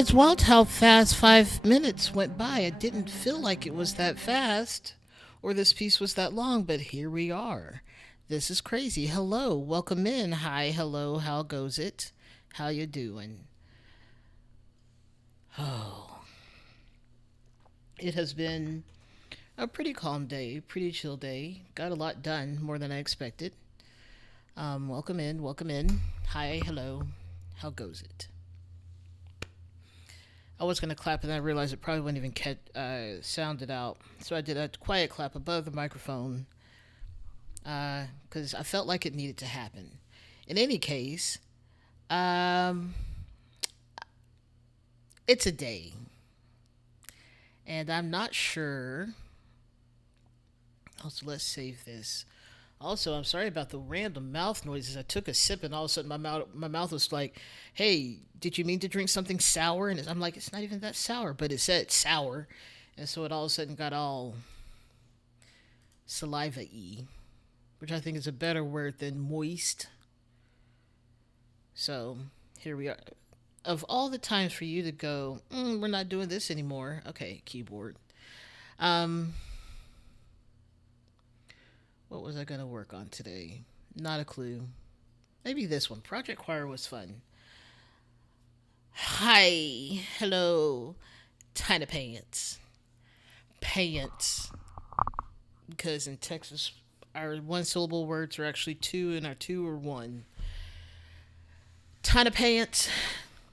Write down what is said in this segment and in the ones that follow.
It's wild how fast 5 minutes went by. It didn't feel like it was that fast or this piece was that long, but here we are. This is crazy. Hello, welcome in. Hi, hello, how goes it? How you doing? Oh, it has been a pretty calm day, pretty chill day. Got a lot done, more than I expected. Welcome in, welcome in. Hi, hello, how goes it? I was gonna clap and then I realized it probably wouldn't even sound it out. So I did a quiet clap above the microphone because I felt like it needed to happen. In any case, um, it's a day, and I'm not sure. Also, let's save this. Also, I'm sorry about the random mouth noises. I took a sip and all of a sudden my mouth was like, "Hey, did you mean to drink something sour?" And I'm like, "It's not even that sour," but it said sour, and so it all of a sudden got all saliva-y, which I think is a better word than moist. So here we are. Of all the times for you to go, we're not doing this anymore. Okay, keyboard. Um, what was I gonna work on today? Not a clue. Maybe this one. Project Choir was fun. Hi, hello, tiny pants, pants. Because in Texas, our one syllable words are actually two, and our two are one. Tiny pants.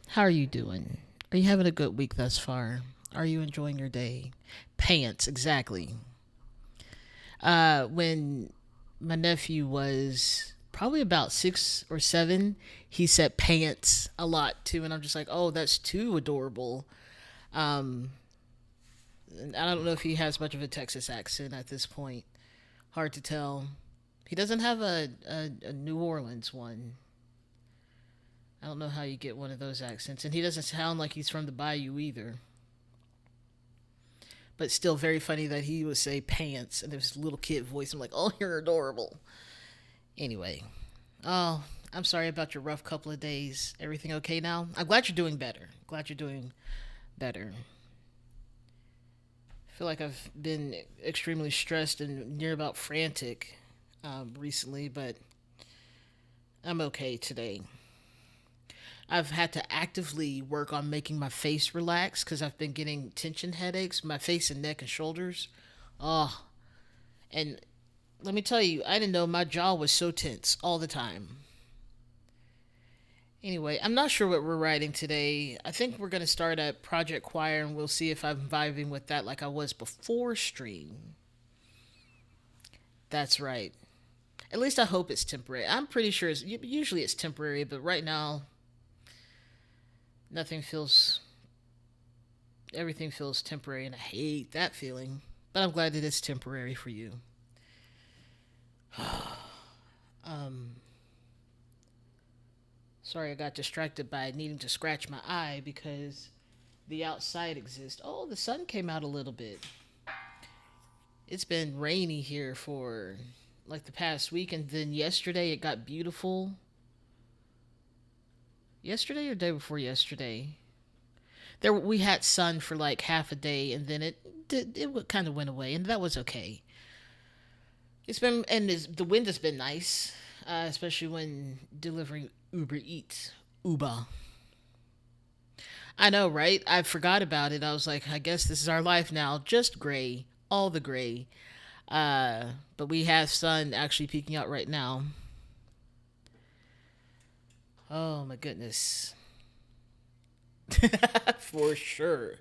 How are you doing? Are you having a good week thus far? Are you enjoying your day? Pants, exactly. When my nephew was probably about 6 or 7, he said pants a lot too, and I'm just like, oh, that's too adorable. Um, I don't know if he has much of a Texas accent at this point. Hard to tell. He doesn't have a New Orleans one. I don't know how you get one of those accents, and he doesn't sound like he's from the Bayou either. But still, very funny that he would say pants, and there's this little kid voice. I'm like, oh, you're adorable. Anyway, oh, I'm sorry about your rough couple of days. Everything okay now? I'm glad you're doing better. Glad you're doing better. I feel like I've been extremely stressed and near about frantic recently, but I'm okay today. I've had to actively work on making my face relax because I've been getting tension headaches, my face and neck and shoulders. Oh, and let me tell you, I didn't know my jaw was so tense all the time. Anyway, I'm not sure what we're writing today. I think we're going to start at Project Choir and we'll see if I'm vibing with that like I was before stream. That's right. At least I hope it's temporary. I'm pretty sure usually it's temporary, but right now nothing feels everything feels temporary and I hate that feeling. But I'm glad that it's temporary for you. um Sorry I got distracted by needing to scratch my eye because the outside exists. Oh, the sun came out a little bit. It's been rainy here for like the past week, and then yesterday it got beautiful. Yesterday or day before yesterday, there we had sun for like half a day, and then it kind of went away, and that was okay. It's been and the wind has been nice, especially when delivering Uber Eats. Uber. I know, right? I forgot about it. I was like, I guess this is our life now. Just gray, all the gray. But we have sun actually peeking out right now. Oh my goodness. For sure.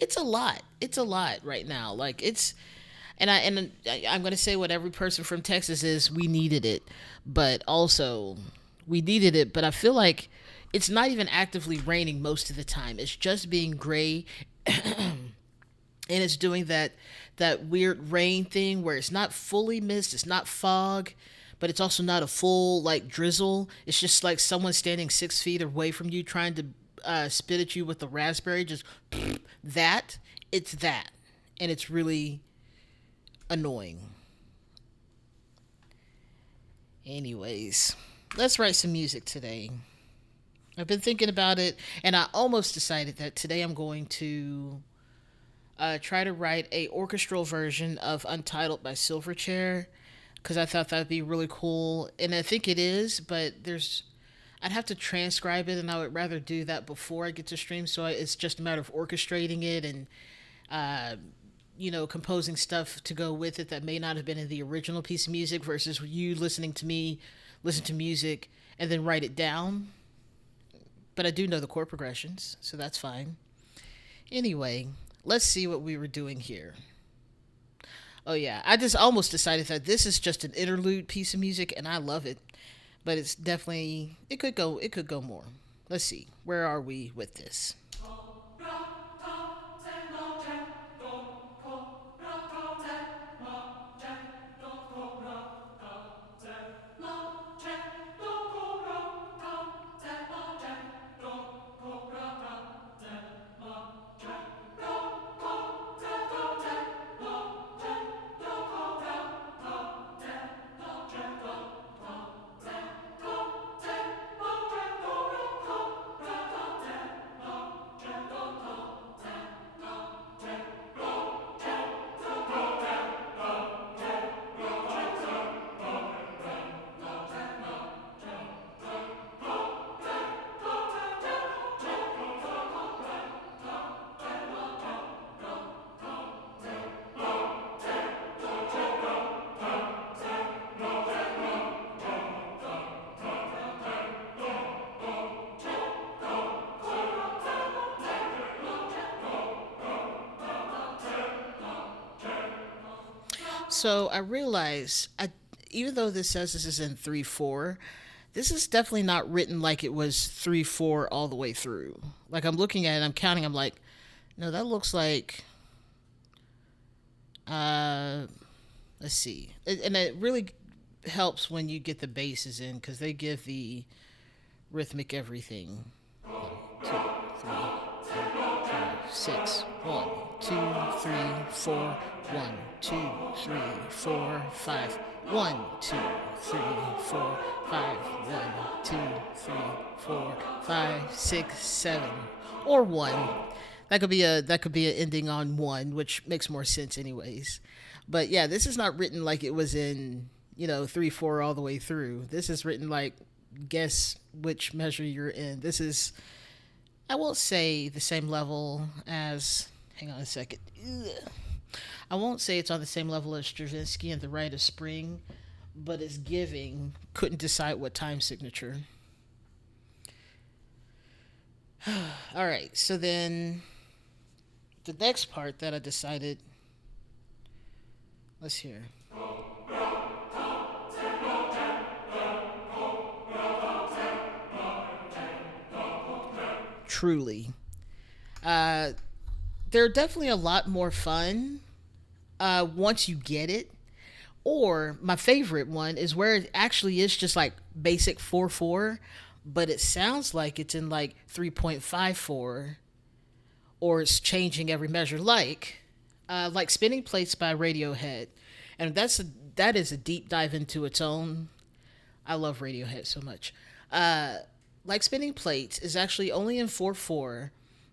It's a lot. It's a lot right now. Like it's I'm going to say what every person from Texas is, we needed it. But also we needed it, but I feel like it's not even actively raining most of the time. It's just being gray and it's doing that weird rain thing where it's not fully mist, it's not fog, but it's also not a full like drizzle. It's just like someone standing 6 feet away from you trying to spit at you with a raspberry. Just that. It's that, and it's really annoying. Anyways, let's write some music today. I've been thinking about it, and I almost decided that today I'm going to try to write a orchestral version of Untitled by Silverchair because I thought that'd be really cool, and I think it is. But I'd have to transcribe it, and I would rather do that before I get to stream. So it's just a matter of orchestrating it and uh, composing stuff to go with it that may not have been in the original piece of music versus you listening to me listen to music and then write it down. But I do know the chord progressions, so that's fine. Anyway, let's see what we were doing here. Oh yeah, I just almost decided that this is just an interlude piece of music and I love it, but it's definitely it could go more. Let's see. Where are we with this? So I realize, even though this says this is in 3/4, this is definitely not written like it was 3/4 all the way through. Like I'm looking at it, I'm counting, I'm like, no, that looks like, uh, let's see. And it really helps when you get the basses in because they give the rhythmic everything. 1, 2, 3, 4, 5, 6. 1, 2, 3, 4. 1, 2, 3, 4, 5. 1, 2, 3, 4, 5. 1, 2, 3, 4, 5, 6, 7, or one. That could be an ending on one, which makes more sense, anyways. But yeah, this is not written like it was in 3/4 all the way through. This is written like guess which measure you're in. This is I won't say the same level as. Hang on a second. Ugh. I won't say it's on the same level as Stravinsky and The Rite of Spring, but it's giving. Couldn't decide what time signature. All right, so then the next part that I decided. Let's hear. Truly. Uh, they're definitely a lot more fun once you get it. Or my favorite one is where it actually is just like basic 4/4, but it sounds like it's in like 3.54, or it's changing every measure, like Spinning Plates by Radiohead, and that is a deep dive into its own. I love Radiohead so much. Uh, like Spinning Plates is actually only in 4/4,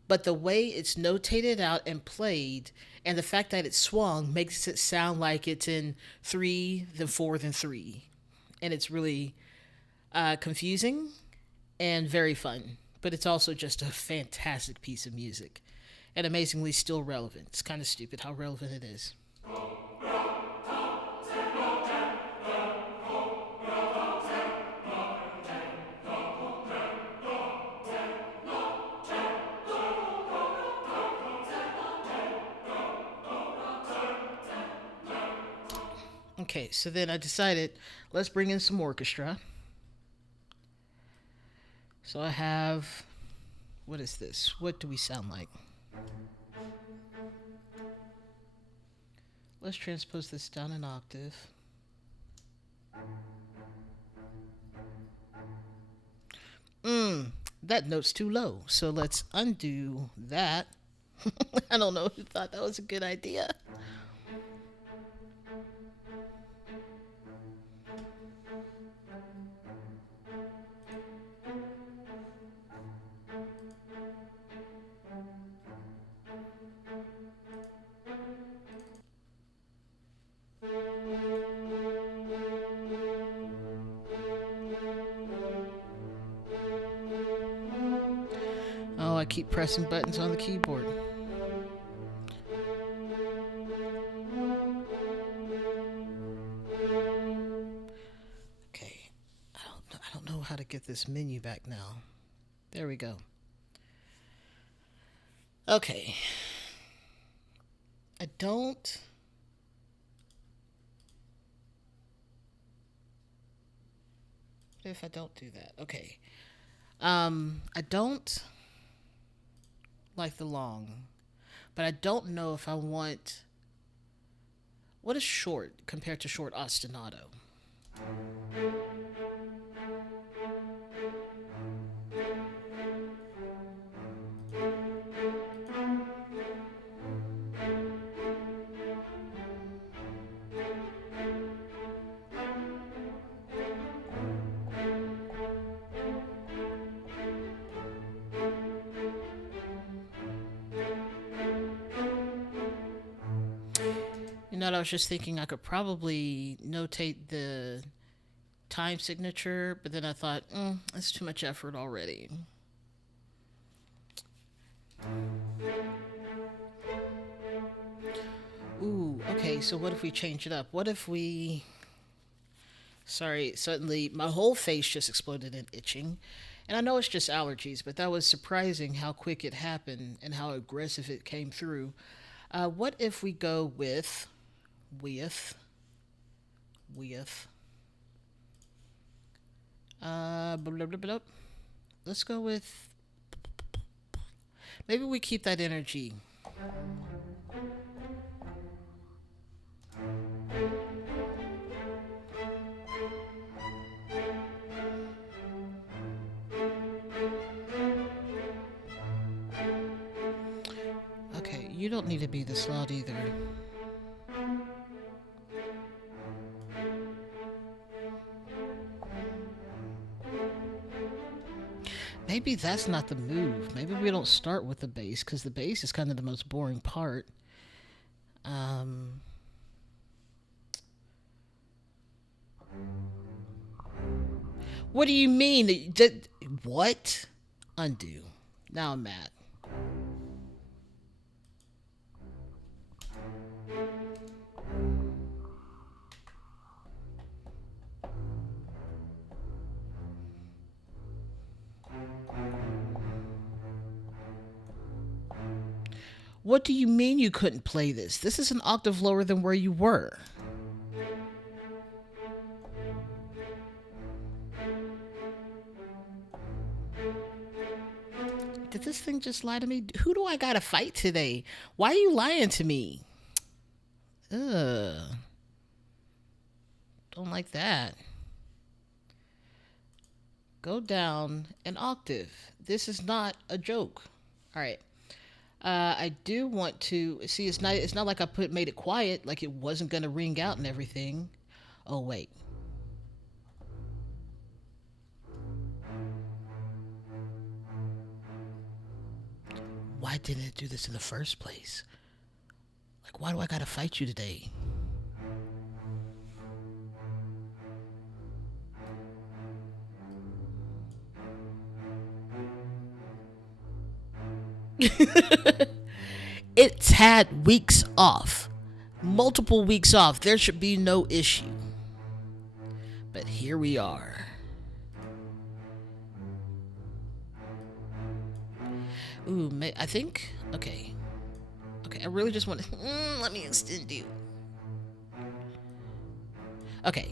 but the way it's notated out and played, and the fact that it's swung makes it sound like it's in three, then four, then three, and it's really confusing and very fun. But it's also just a fantastic piece of music, and amazingly still relevant. It's kind of stupid how relevant it is. Okay, so then I decided let's bring in some orchestra. So I have, what is this? What do we sound like? Let's transpose this down an octave. Mm, that note's too low. So let's undo that. I don't know who thought that was a good idea. I keep pressing buttons on the keyboard. Okay. I don't know how to get this menu back now. There we go. Okay. I don't. What if I don't do that? Okay. I don't like the long, but I don't know if I want. What is short compared to short ostinato? You know, I was just thinking I could probably notate the time signature, but then I thought, that's too much effort already. Ooh, okay, so what if we change it up? What if we. Sorry, suddenly my whole face just exploded in itching. And I know it's just allergies, but that was surprising how quick it happened and how aggressive it came through. What if we go with, with, blah, blah, blah, blah. Let's go with, maybe we keep that energy. Okay, you don't need to be this loud either. Maybe that's not the move. Maybe we don't start with the bass because the bass is kind of the most boring part. Um, what do you mean? What? Undo. Now I'm mad. What do you mean you couldn't play this? This is an octave lower than where you were. Did this thing just lie to me? Who do I gotta fight today? Why are you lying to me? Ugh. Don't like that. Go down an octave. This is not a joke. All right. I do want to see. It's not. It's not like I made it quiet, like it wasn't gonna ring out and everything. Oh wait. Why didn't it do this in the first place? Like, why do I gotta fight you today? It's had weeks off, multiple weeks off. There should be no issue. But here we are. Ooh, I think. Okay. Okay, I really just want to. Let me extend you. Okay.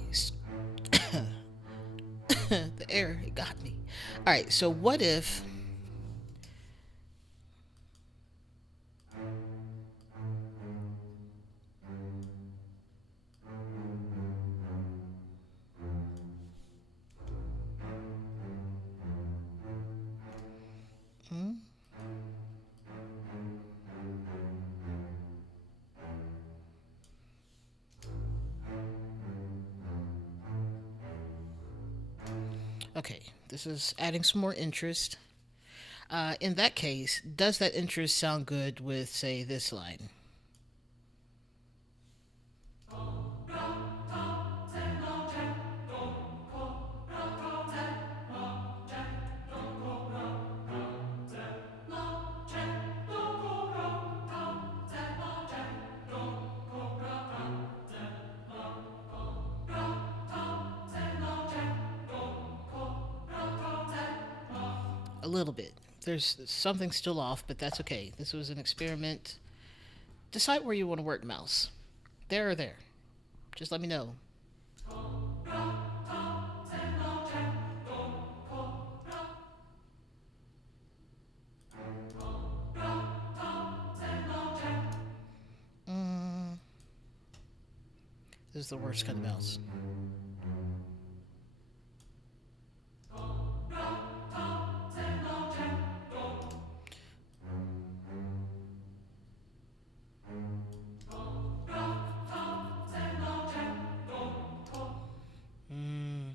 The air, it got me. Alright, so what if. Hmm? Okay, this is adding some more interest. In that case, does that interest sound good with, say, this line? A little bit. There's something still off, but that's okay. This was an experiment. Decide where you want to work, mouse. There or there. Just let me know. Mm, this is the worst kind of mouse. Mm,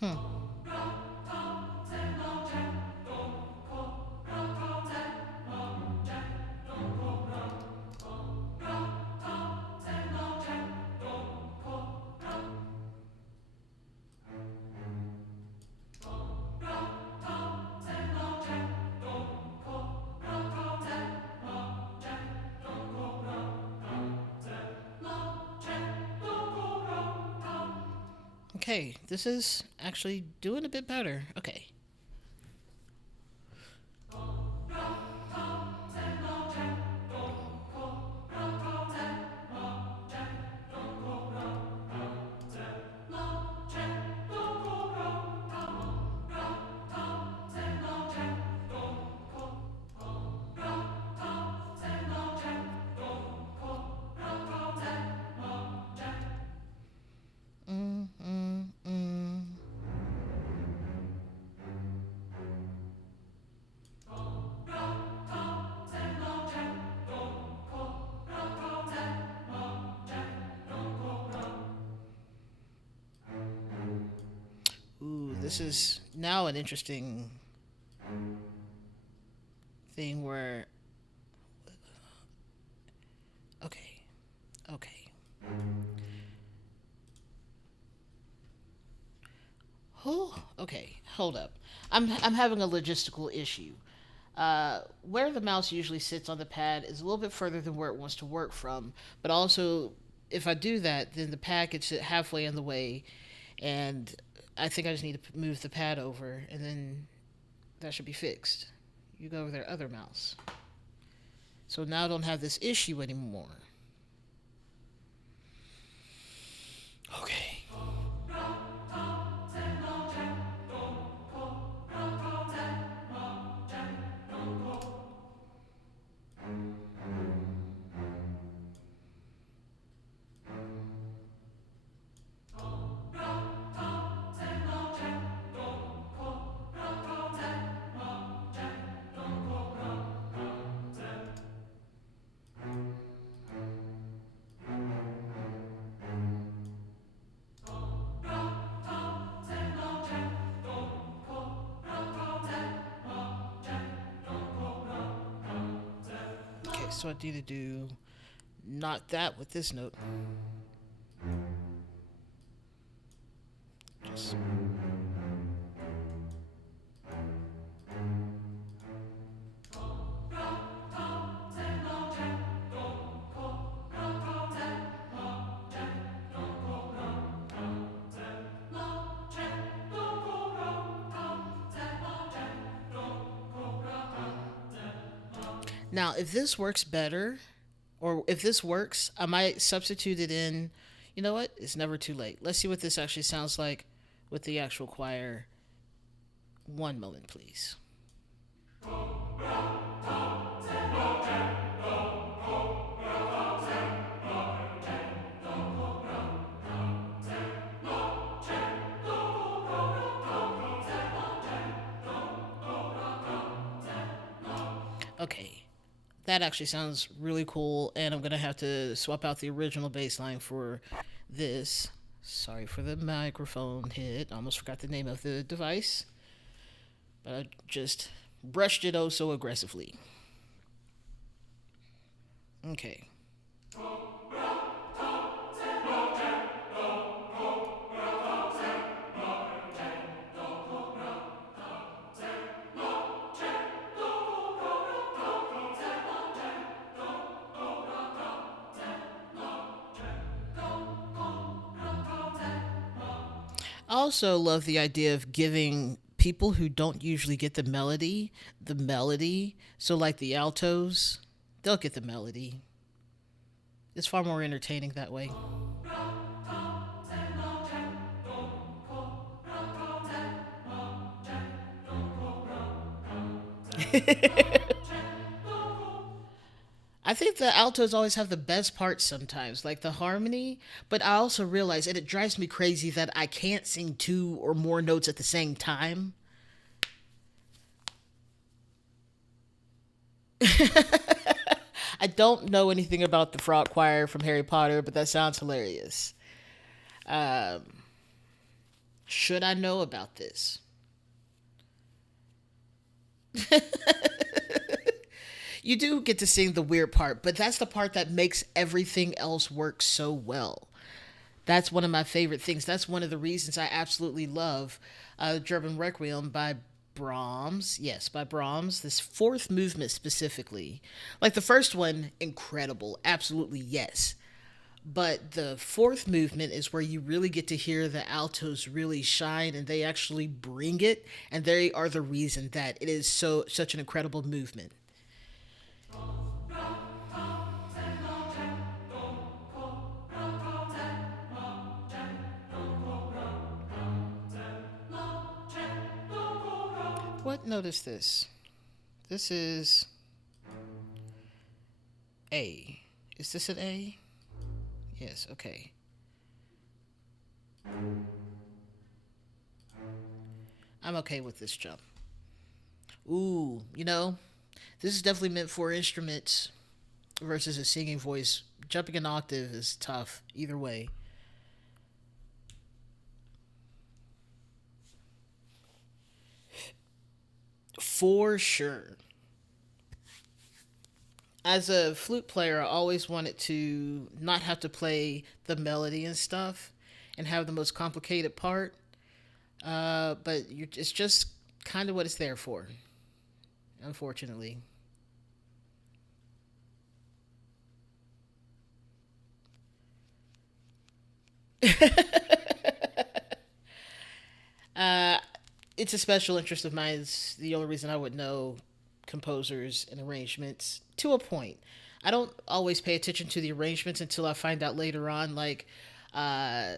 hmm. Okay, this is actually doing a bit better. Okay. Mm, mm, mm. Ooh, this is now an interesting thing where. Okay, okay. Oh, okay. Hold up. I'm having a logistical issue. Where the mouse usually sits on the pad is a little bit further than where it wants to work from. But also, if I do that, then the pad gets it halfway in the way, and I think I just need to move the pad over, and then that should be fixed. You go over there, other mouse. So now I don't have this issue anymore. Okay. Okay, so I need to do not that with this note. Just now, if this works better, or if this works, I might substitute it in. You know what? It's never too late. Let's see what this actually sounds like with the actual choir. One moment, please. Okay, that actually sounds really cool, and I'm gonna have to swap out the original bass line for this. Sorry for the microphone hit. I almost forgot the name of the device, but I just brushed it oh so aggressively. Okay. I also love the idea of giving people who don't usually get the melody. So, like the altos, they'll get the melody. It's far more entertaining that way. I think the altos always have the best parts sometimes, like the harmony. But I also realize, and it drives me crazy, that I can't sing two or more notes at the same time. I don't know anything about the frog choir from Harry Potter, but that sounds hilarious. Um, should I know about this? You do get to sing the weird part, but that's the part that makes everything else work so well. That's one of my favorite things. That's one of the reasons I absolutely love German Requiem by Brahms. Yes, by Brahms. This fourth movement specifically. Like the first one, incredible. Absolutely, yes. But the fourth movement is where you really get to hear the altos really shine and they actually bring it. And they are the reason that it is such an incredible movement. What note is this? This is A. Is this an A? Yes, okay. I'm okay with this jump. Ooh, this is definitely meant for instruments versus a singing voice. Jumping an octave is tough either way. For sure. As a flute player, I always wanted to not have to play the melody and stuff and have the most complicated part. But it's just kind of what it's there for, unfortunately. Uh, it's a special interest of mine. It's the only reason I would know composers and arrangements to a point. I don't always pay attention to the arrangements until I find out later on. Like, uh,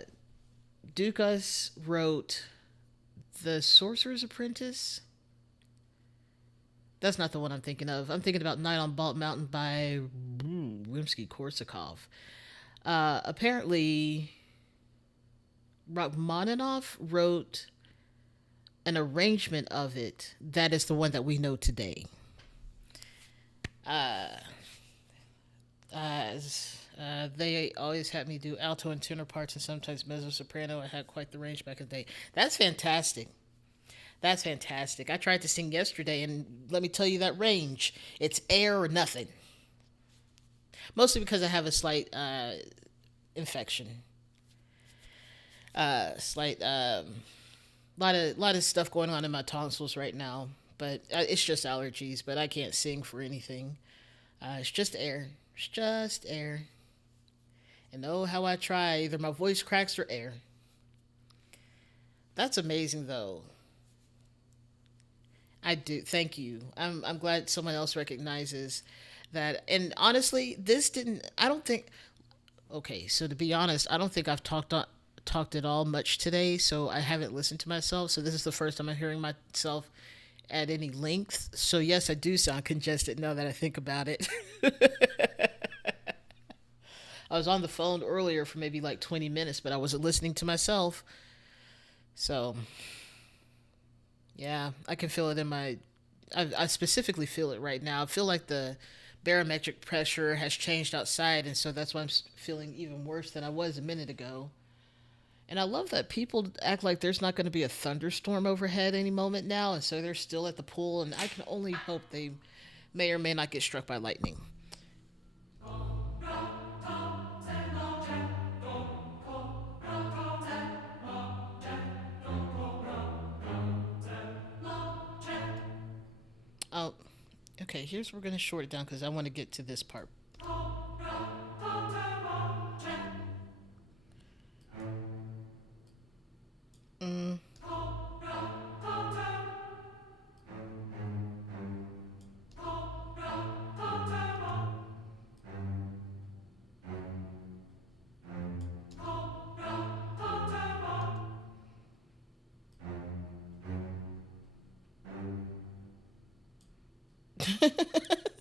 Dukas wrote The Sorcerer's Apprentice. That's not the one I'm thinking of. I'm thinking about Night on Bald Mountain by Rimsky Korsakov. Apparently, Rachmaninoff wrote an arrangement of it that is the one that we know today. Uh, they always had me do alto and tenor parts and sometimes mezzo soprano. I had quite the range back in the day. That's fantastic. That's fantastic. I tried to sing yesterday, and let me tell you that range. It's air or nothing. Mostly because I have a slight infection. Slight lot of stuff going on in my tonsils right now. But it's just allergies. But I can't sing for anything. It's just air. It's just air. And oh, how I try. Either my voice cracks or air. That's amazing, though. I do. Thank you. I'm glad someone else recognizes that. And honestly, this didn't. I don't think. Okay, so to be honest, I don't think I've talked at all much today. So I haven't listened to myself. So this is the first time I'm hearing myself at any length. So yes, I do sound congested now that I think about it. I was on the phone earlier for maybe like 20 minutes, but I wasn't listening to myself. So yeah, I can feel it in my. I specifically feel it right now. I feel like the barometric pressure has changed outside, and so that's why I'm feeling even worse than I was a minute ago. And I love that people act like there's not going to be a thunderstorm overhead any moment now, and so they're still at the pool. And I can only hope they may or may not get struck by lightning. Oh, okay. Here's we're going to short it down because I want to get to this part.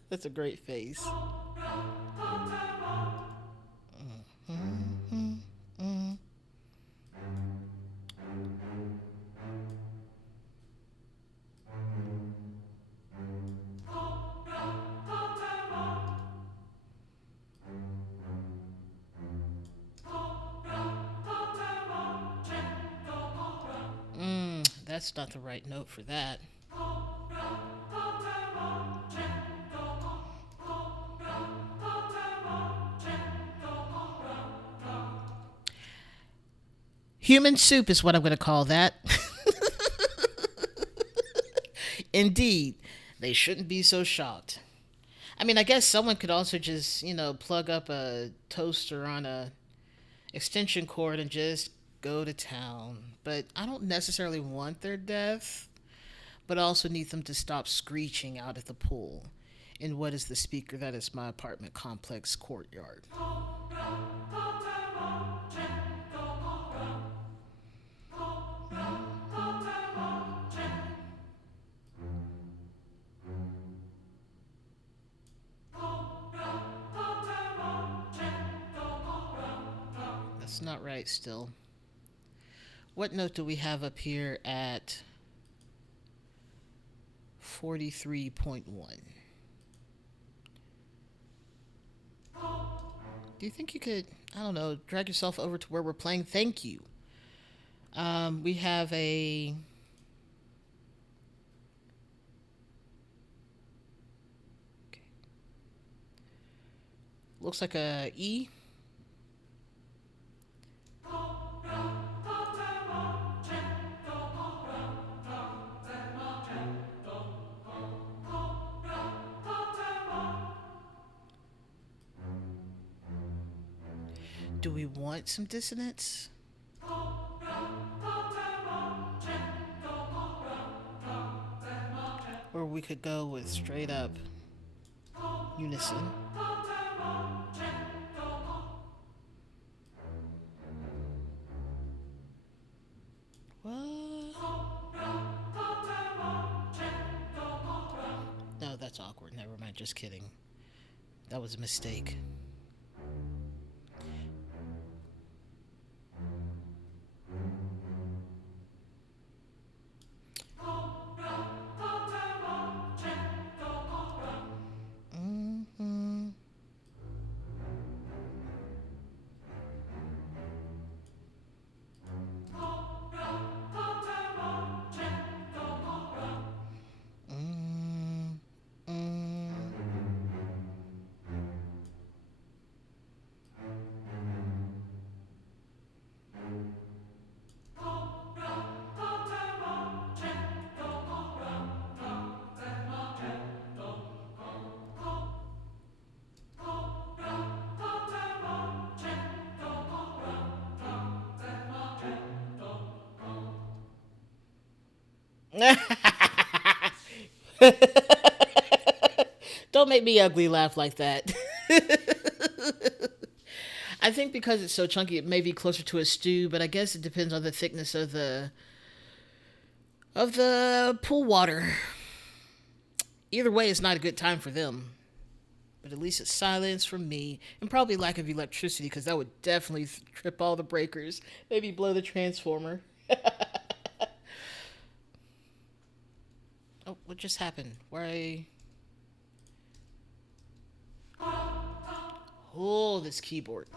That's a great face. Mm, mm. That's not the right note for that. Human soup is what I'm going to call that. Indeed, they shouldn't be so shocked. I mean, I guess someone could also just, plug up a toaster on a extension cord and just go to town. But I don't necessarily want their death, but I also need them to stop screeching out at the pool in what is the speaker that is my apartment complex courtyard. That's not right still. What note do we have up here at 43.1? Do you think you could, I don't know, drag yourself over to where we're playing Thank You? We have a. Okay. Looks like a E. Do we want some dissonance? Or we could go with straight up unison. What? No, that's awkward. Never mind. Just kidding. That was a mistake. Mm-hmm. Mm, mm. Don't make me ugly laugh like that. I think because it's so chunky, it may be closer to a stew, but I guess it depends on the thickness of the pool water. Either way, it's not a good time for them. But at least it's silence from me, and probably lack of electricity, because that would definitely trip all the breakers. Maybe blow the transformer. Oh, what just happened? Why? Oh, this keyboard.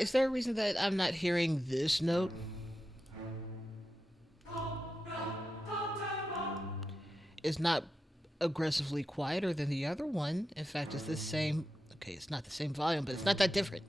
Is there a reason that I'm not hearing this note? It's not aggressively quieter than the other one. In fact, it's the same. Okay, it's not the same volume, but it's not that different.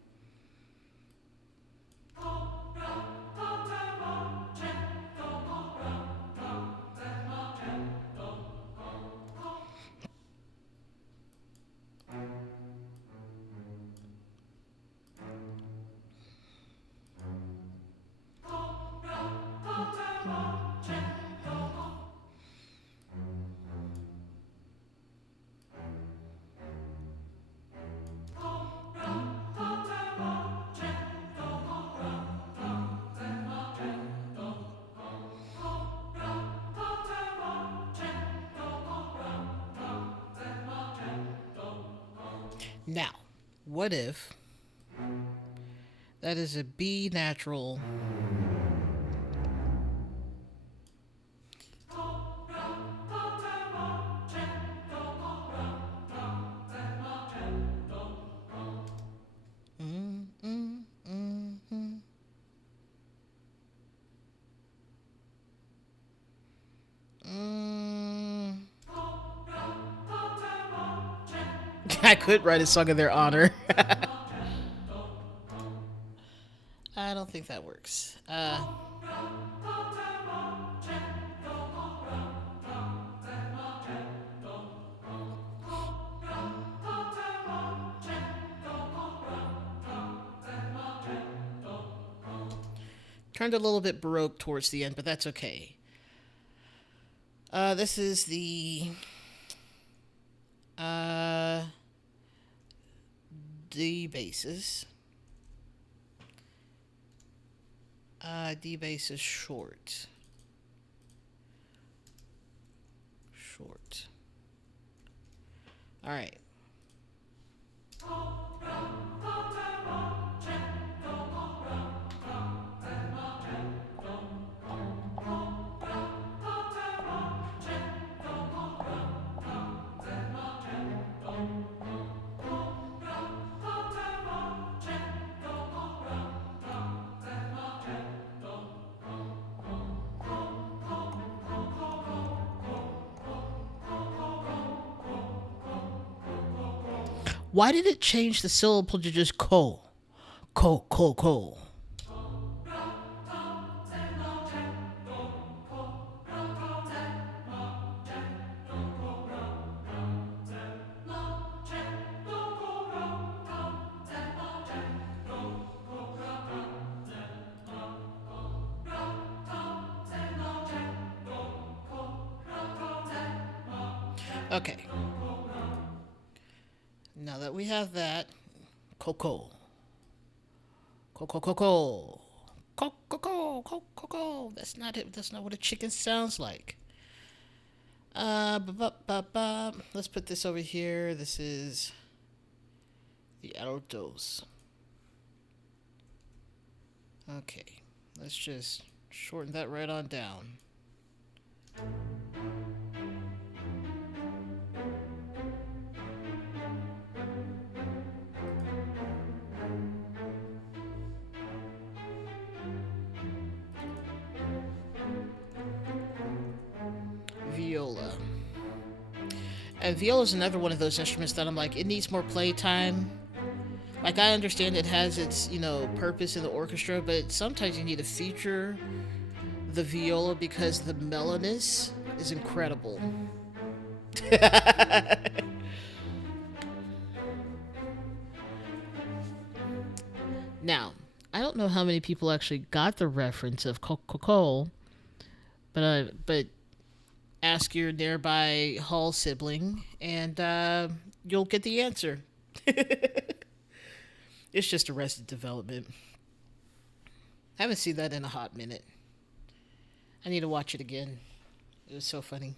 Now, what if that is a B natural? Mm, mm, mm, mm. Mm. I could write a song in their honor. I don't think that works. Turned a little bit baroque towards the end, but that's okay. This is the uh, D basis. D bass is short. Short. All right. Why did it change the syllable to just ko? Ko, ko, ko. Okay. Now that we have that, coco. Coco, coco. Coco, coco, coco. That's not it. That's not what a chicken sounds like. Let's put this over here. This is the altos. Okay. Let's just shorten that right on down. Viola. And viola is another one of those instruments that I'm like, it needs more playtime. Like, I understand it has its, purpose in the orchestra, but sometimes you need to feature the viola because the mellowness is incredible. Now, I don't know how many people actually got the reference of Coca-Cola, but ask your nearby hall sibling, and you'll get the answer. It's just Arrested Development. I haven't seen that in a hot minute. I need to watch it again. It was so funny.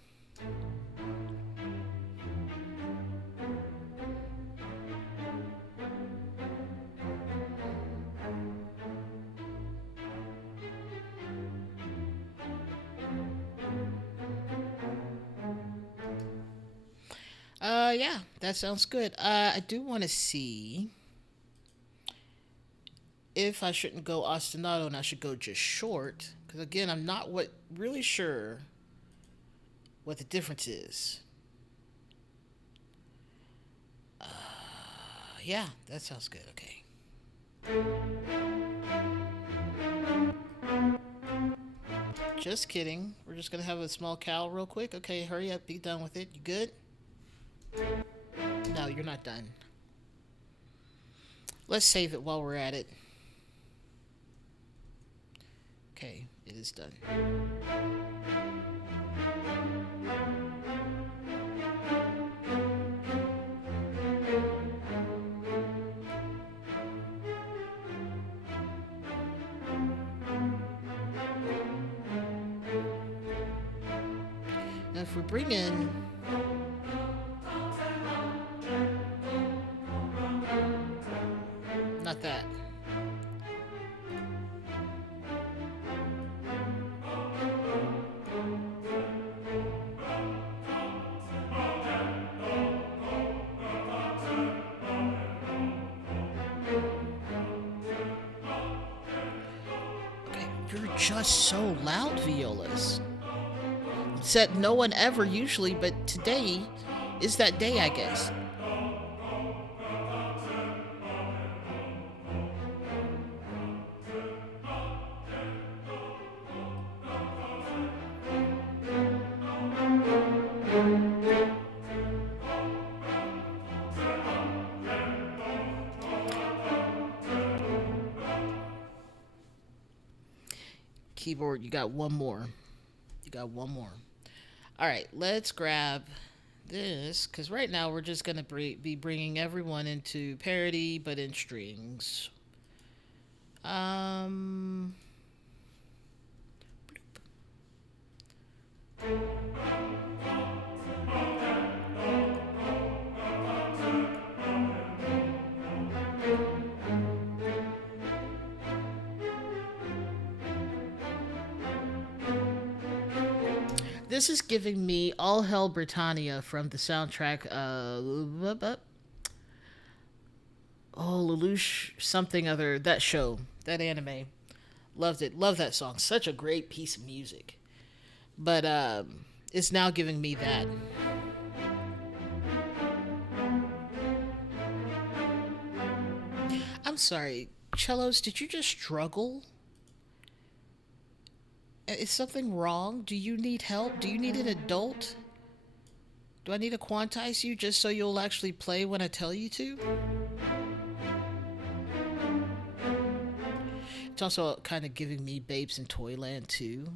Yeah, that sounds good. I do want to see if I shouldn't go ostinato and I should go just short. Because again, I'm not really sure what the difference is. Yeah, that sounds good. Okay. Just kidding. We're just gonna have a small cow real quick. Okay, hurry up. Be done with it. You good? No, you're not done. Let's save it while we're at it. Okay, it is done. Now, if we bring in that. Okay, you're just so loud, violas. Said no one ever usually, but today is that day, I guess. Keyboard, you got one more. You got one more. All right, let's grab this because right now we're just going to be bringing everyone into parody but in strings. Um, this is giving me All Hell Britannia from the soundtrack. Oh, Lelouch, something other. That show, that anime. Loved it. Love that song. Such a great piece of music. But it's now giving me that. I'm sorry, cellos. Did you just struggle? Is something wrong? Do you need help? Do you need an adult? Do I need to quantize you just so you'll actually play when I tell you to? It's also kind of giving me Babes in Toyland too.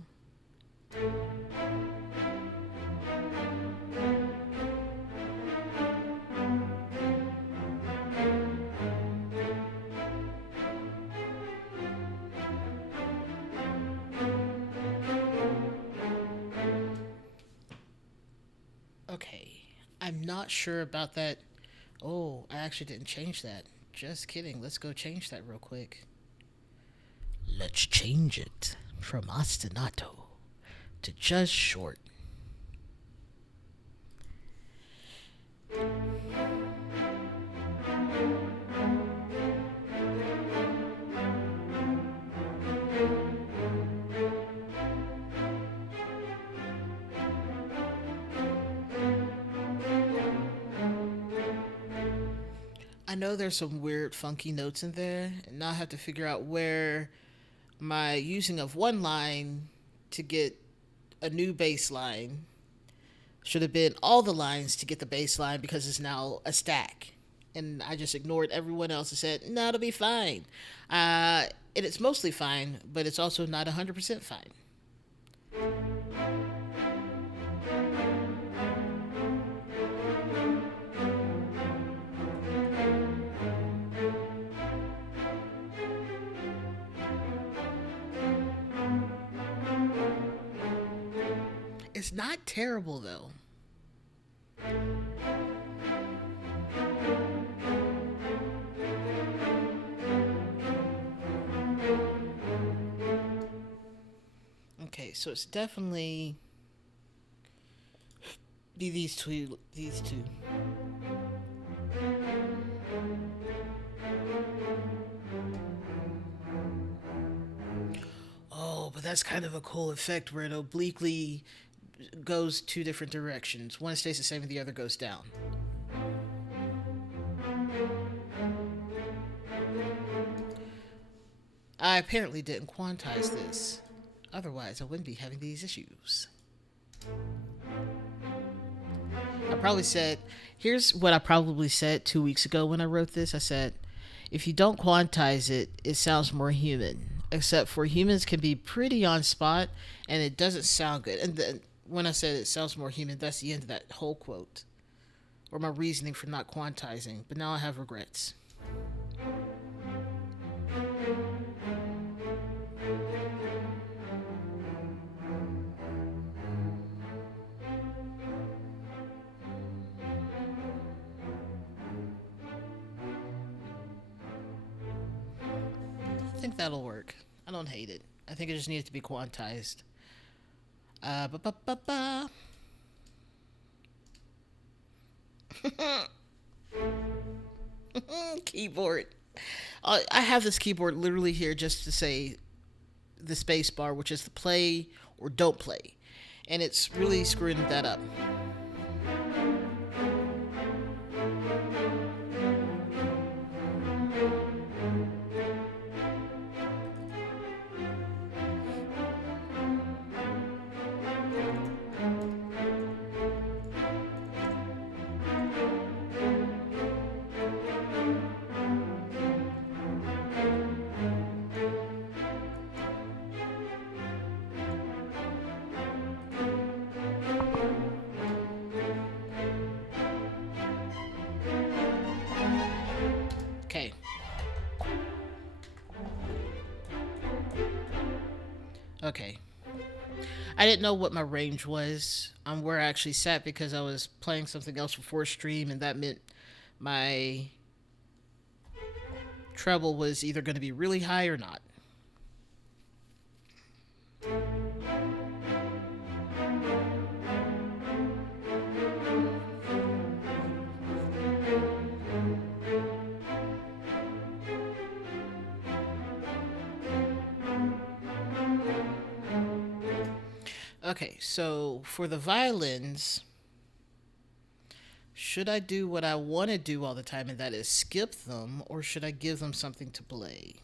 Okay, I'm not sure about that. Oh, I actually didn't change that. Just kidding. Let's go change that real quick. Let's change it from ostinato to just short. I know there's some weird, funky notes in there, and now I have to figure out where my using of one line to get a new bass line should have been all the lines to get the bass line because it's now a stack. And I just ignored everyone else and said, no, it'll be fine. And it's mostly fine, but it's also not 100% fine. It's not terrible, though. Okay, so it's definitely be these two. These two. Oh, but that's kind of a cool effect where it obliquely goes two different directions. One stays the same and the other goes down. I apparently didn't quantize this. Otherwise, I wouldn't be having these issues. I probably said, here's what I probably said 2 weeks ago when I wrote this. I said, if you don't quantize it, it sounds more human. Except for humans can be pretty on spot and it doesn't sound good. And then when I said it sounds more human, that's the end of that whole quote. Or my reasoning for not quantizing. But now I have regrets. think that'll work. I don't hate it. I think it just needs to be quantized. Ba ba ba ba. Keyboard. I have this keyboard literally here just to say the space bar, which is the play or don't play. And it's really screwing that up. Okay. Okay. I didn't know what my range was on where I actually sat because I was playing something else before stream, and that meant my treble was either going to be really high or not. Okay, so for the violins, should I do what I want to do all the time, and that is skip them, or should I give them something to play?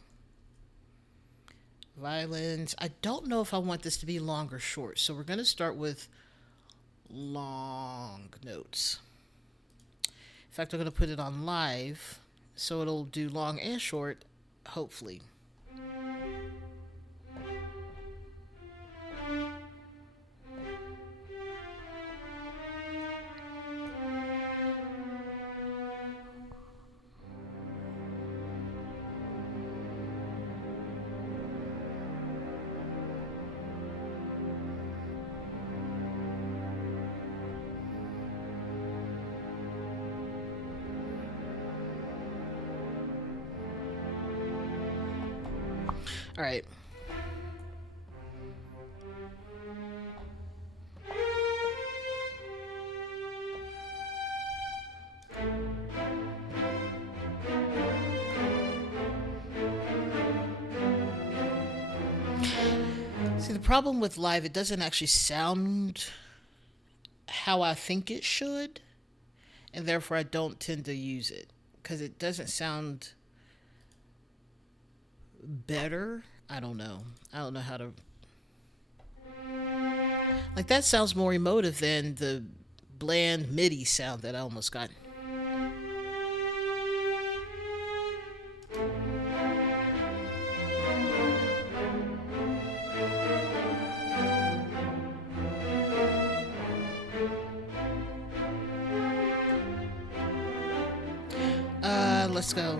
Violins, I don't know if I want this to be long or short, so we're going to start with long notes. In fact, I'm going to put it on live, so it'll do long and short, hopefully. All right. See, the problem with live, it doesn't actually sound how I think it should, and therefore I don't tend to use it because it doesn't sound better. I don't know. I don't know how to. Like, that sounds more emotive than the bland MIDI sound that I almost got. Let's go.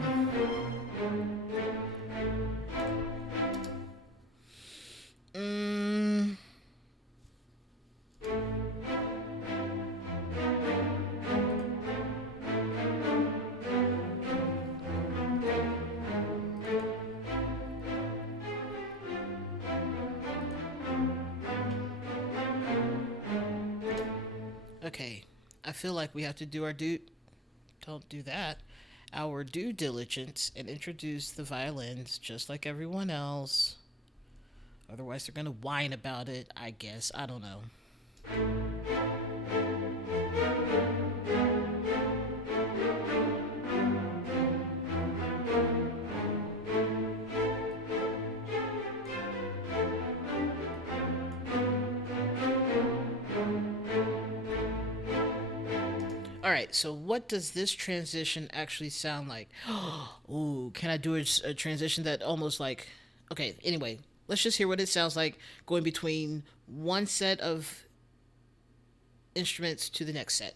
Mm, okay. I feel like we have to do our due. Don't do that. Our due diligence and introduce the violins just like everyone else. Otherwise, they're gonna whine about it, I guess. I don't know. All right, so what does this transition actually sound like? Ooh, can I do a transition that almost like. Okay, anyway, let's just hear what it sounds like going between one set of instruments to the next set.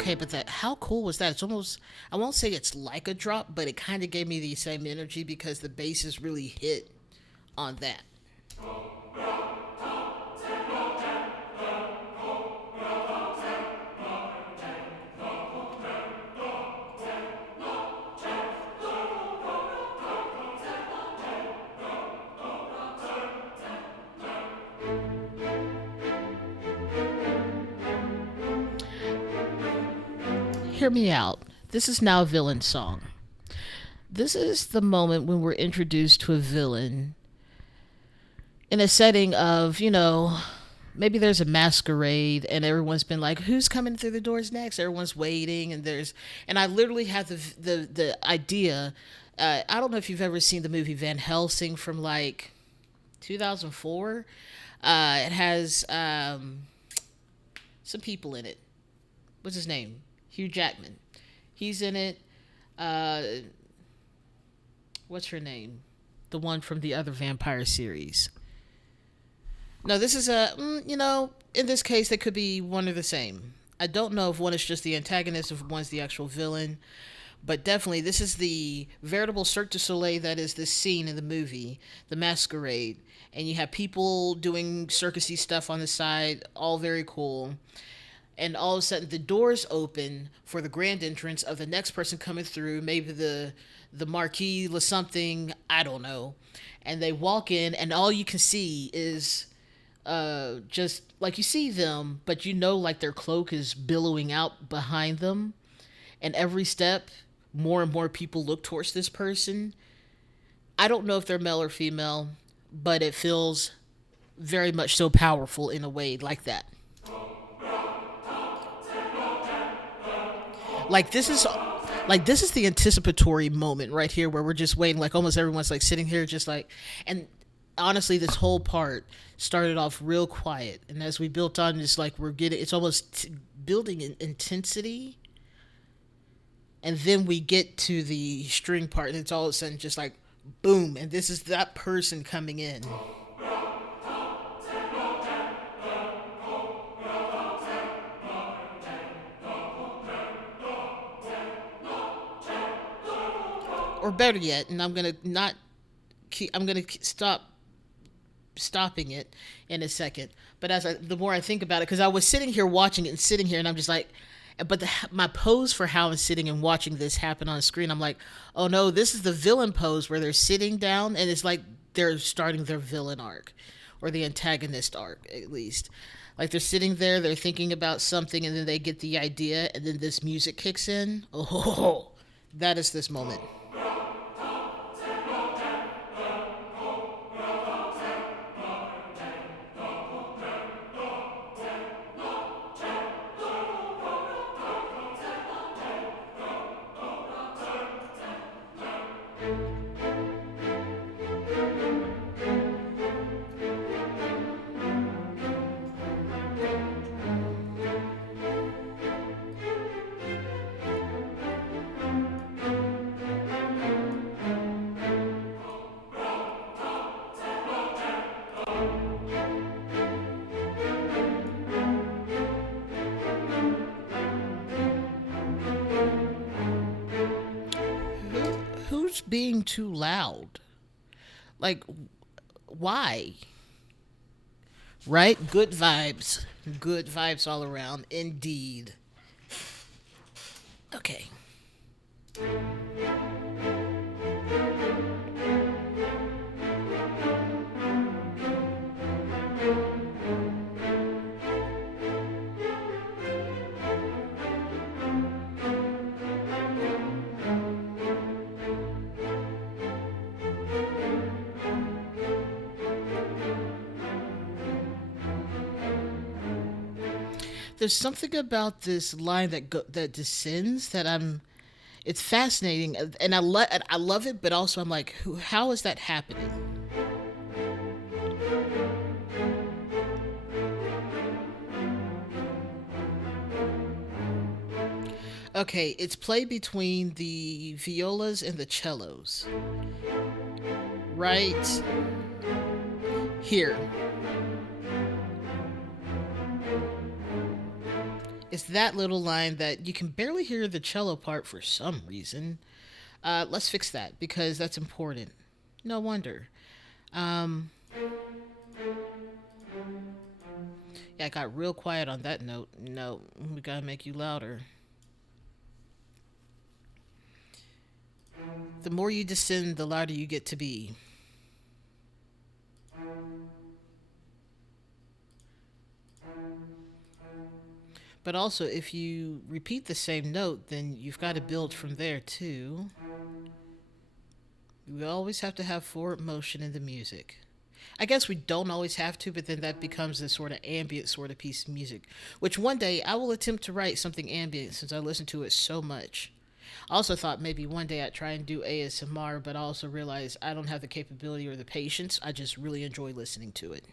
Okay, but that how cool was that? It's almost I won't say it's like a drop, but it kind of gave me the same energy because the basses really hit on that. Hear me out. This is now a villain song. This is the moment when we're introduced to a villain in a setting of, maybe there's a masquerade and everyone's been like, who's coming through the doors next? Everyone's waiting and I literally had the idea. I don't know if you've ever seen the movie Van Helsing from like 2004. It has some people in it. What's his name? Hugh Jackman. He's in it. Uh, what's her name? The one from the other vampire series. No, this is in this case, they could be one or the same. I don't know if one is just the antagonist, if one's the actual villain, but definitely this is the veritable Cirque du Soleil that is this scene in the movie, the masquerade, and you have people doing circusy stuff on the side, all very cool. And all of a sudden, the doors open for the grand entrance of the next person coming through, maybe the marquis or something, I don't know. And they walk in, and all you can see is just like you see them, but like their cloak is billowing out behind them. And every step, more and more people look towards this person. I don't know if they're male or female, but it feels very much so powerful in a way like that. Like this is the anticipatory moment right here where we're just waiting, like almost everyone's like sitting here just like, and honestly this whole part started off real quiet, and as we built on, it's like we're getting, it's almost building in intensity, and then we get to the string part and it's all of a sudden just like boom, and this is that person coming in. Or better yet, and I'm gonna not keep, I'm gonna stop stopping it in a second. But the more I think about it, because I was sitting here watching it and sitting here, and I'm just like, but my pose for how I'm sitting and watching this happen on screen, I'm like, oh no, this is the villain pose where they're sitting down, and it's like they're starting their villain arc, or the antagonist arc at least. Like they're sitting there, they're thinking about something, and then they get the idea, and then this music kicks in. Oh, that is this moment. Who's being too loud? Like, why? Right? Good vibes. Good vibes all around. Indeed. Okay. There's something about this line that descends that it's fascinating, and I love it, but also I'm like, how is that happening? Okay, it's played between the violas and the cellos. Right here. It's that little line that you can barely hear the cello part for some reason. Let's fix that because that's important. No wonder. Um, yeah, I got real quiet on that note. No, we gotta make you louder. The more you descend, the louder you get to be. But also, if you repeat the same note, then you've got to build from there too. We always have to have forward motion in the music. I guess we don't always have to, but then that becomes this sort of ambient sort of piece of music, which one day I will attempt to write something ambient since I listen to it so much. I also thought maybe one day I'd try and do ASMR, but I also realized I don't have the capability or the patience. I just really enjoy listening to it.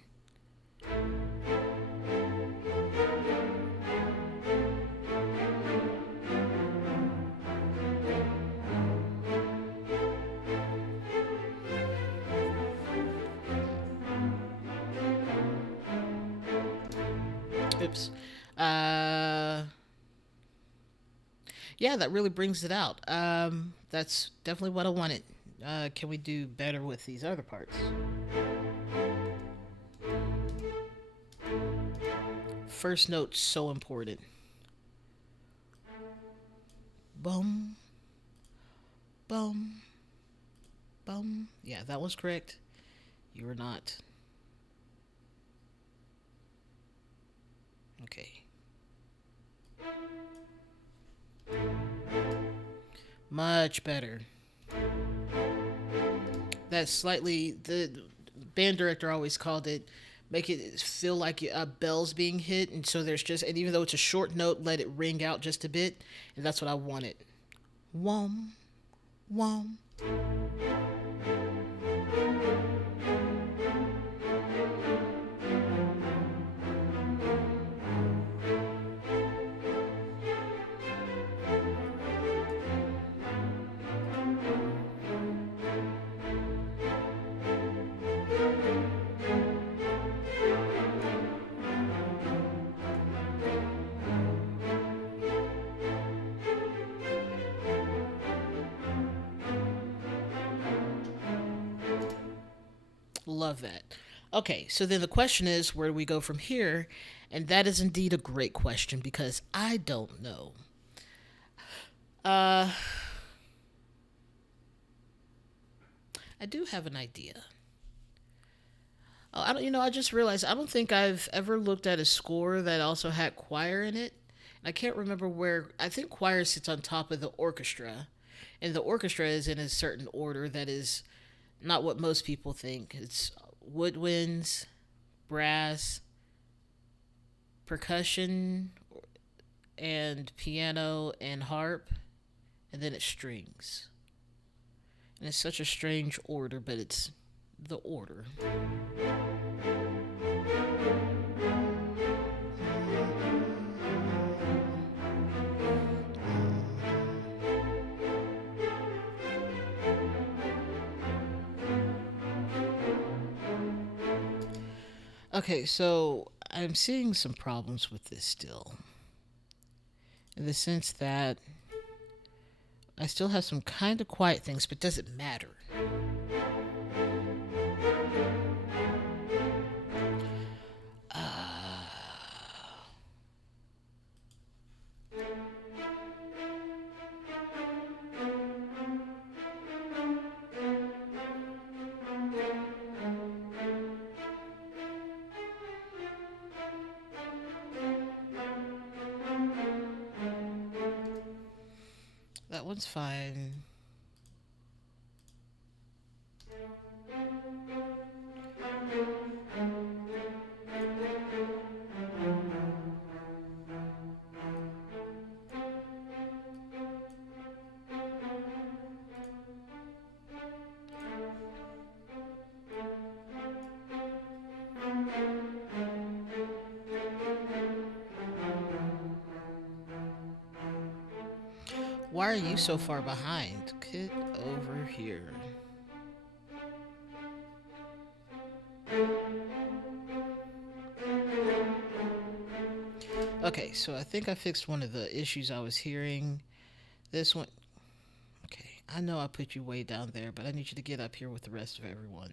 Oops. Uh, yeah, that really brings it out. That's definitely what I wanted. Can we do better with these other parts? First note so important. Bum, bum, bum. Yeah, that was correct. You were not. Okay. Much better. That slightly the band director always called it make it feel like a bell's being hit, and so there's just and even though it's a short note, let it ring out just a bit, and that's what I wanted. Wom, wom. Love that. Okay, so then the question is, where do we go from here? And that is indeed a great question because I don't know. Uh, I do have an idea. Oh, I don't. I just realized I don't think I've ever looked at a score that also had choir in it. I can't remember where. I think choir sits on top of the orchestra, and the orchestra is in a certain order that is not what most people think. It's woodwinds, brass, percussion, and piano and harp, and then it's strings. And it's such a strange order, but it's the order. Okay, so I'm seeing some problems with this still. In the sense that I still have some kind of quiet things, but does it matter? Uh, that one's fine. Why are you so far behind? Get over here. Okay, Okay, so I think I fixed one of the issues I was hearing. This one. Okay, I know I put you way down there, but I need you to get up here with the rest of everyone.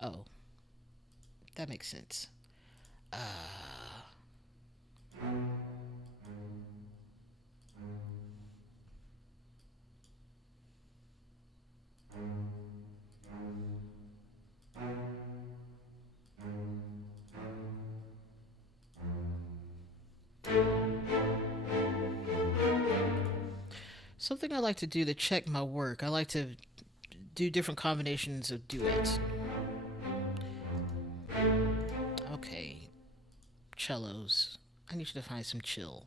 Oh, that makes sense. Uh, Something I like to do to check my work. I like to do different combinations of duets. Okay, cellos. I need you to find some chill.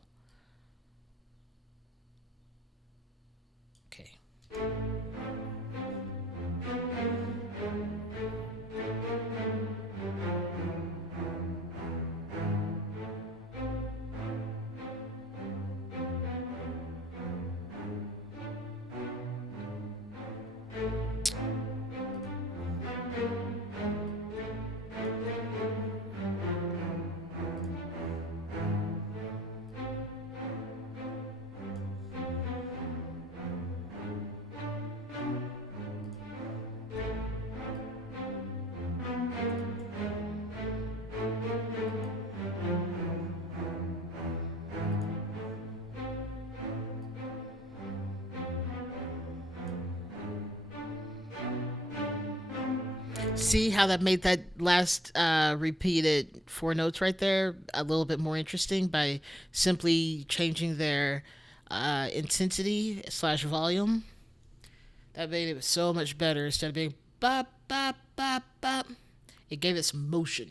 Okay. See how that made that last repeated four notes right there a little bit more interesting by simply changing their intensity slash volume. That made it so much better instead of being bop bop bop bop. It gave it some motion.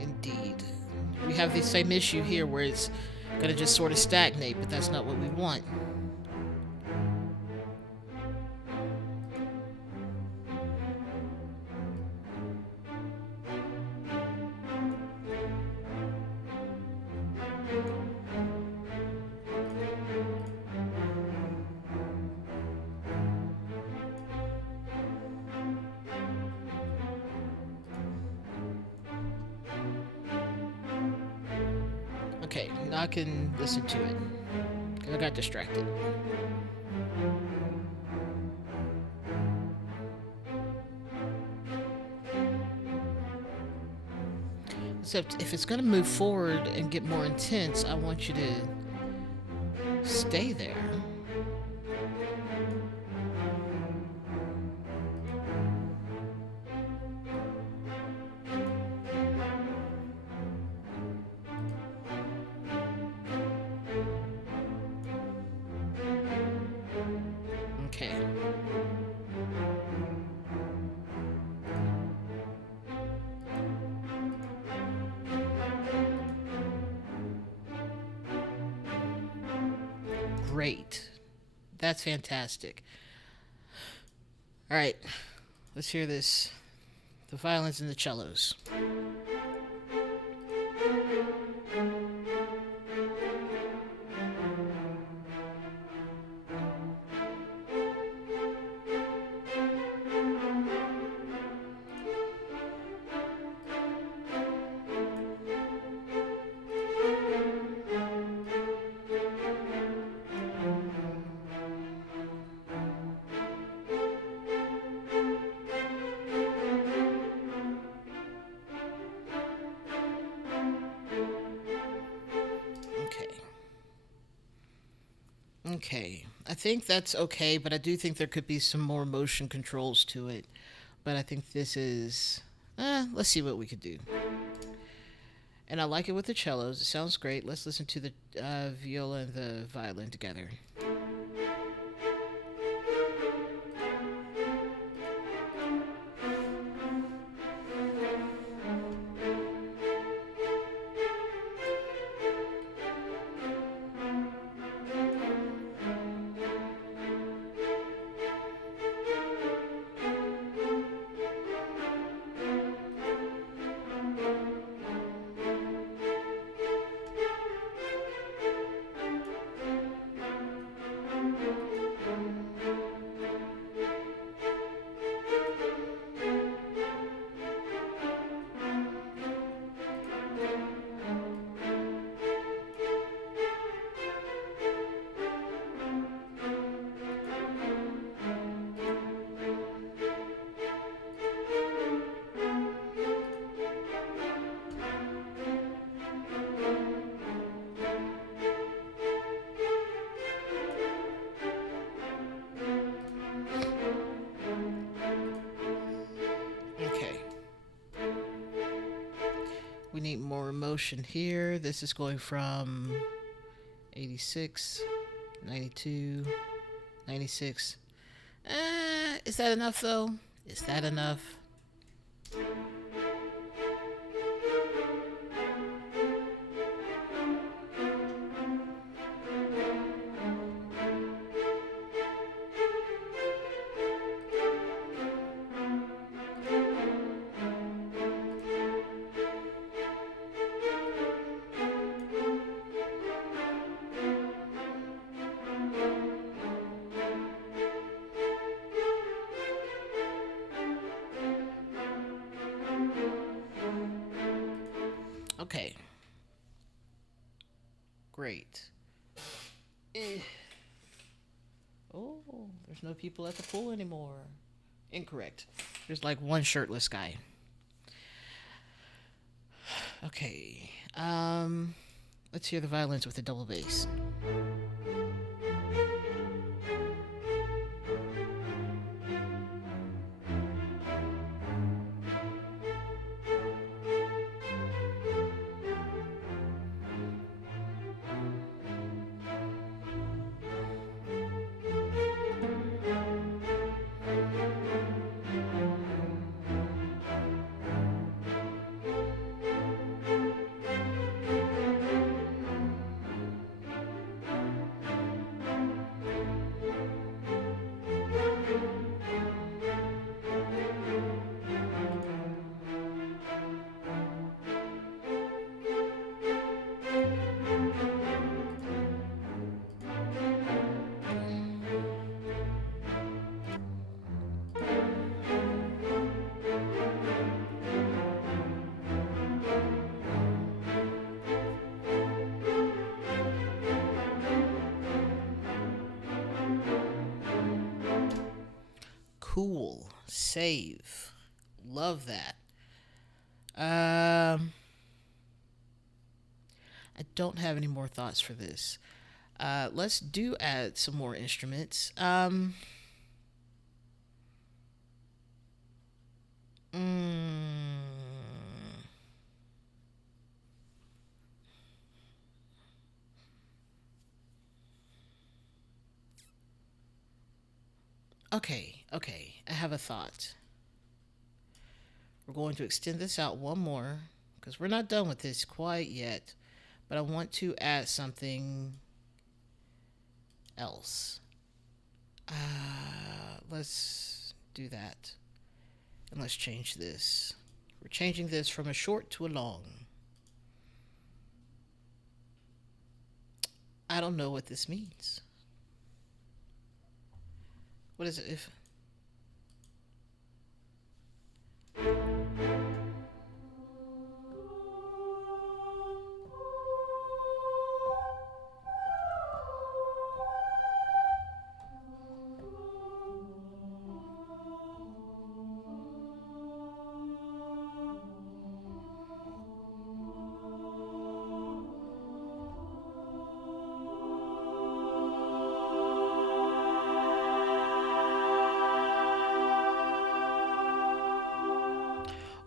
Indeed. We have the same issue here where it's gonna just sort of stagnate, but that's not what we want. Okay, now I can listen to it. I got distracted. Except if it's gonna move forward and get more intense, I want you to stay there. Okay. Great. That's fantastic. All right, let's hear this. The violins and the cellos. Okay. Okay. I think that's okay, but I do think there could be some more motion controls to it. But I think this is. Let's see what we could do. And I like it with the cellos. It sounds great. Let's listen to the viola and the violin together. We need more emotion here. This is going from 86, 92, 96. Is that enough though? Is that enough? Okay. Great. Eh. Oh, there's no people at the pool anymore. Incorrect. There's like one shirtless guy. Okay. Let's hear the violins with the double bass. Cool. Save. Love that. I don't have any more thoughts for this. Let's do add some more instruments. Mm, okay. I have a thought. We're going to extend this out one more because we're not done with this quite yet. But I want to add something else. Let's do that. And let's change this. We're changing this from a short to a long. I don't know what this means. What is it if...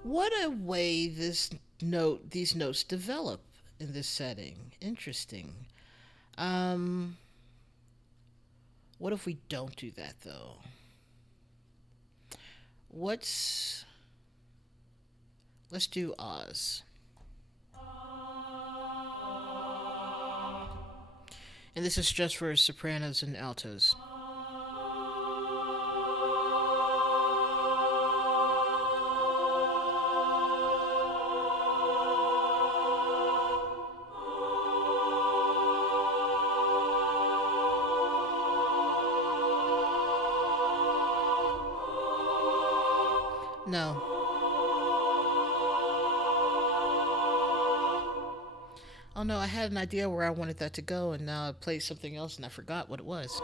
What a way these notes develop in this setting. Interesting. Um, what if we don't do that though? What's Let's do Oz. And this is just for sopranos and altos. No. Oh no, I had an idea where I wanted that to go, and now I played something else and I forgot what it was.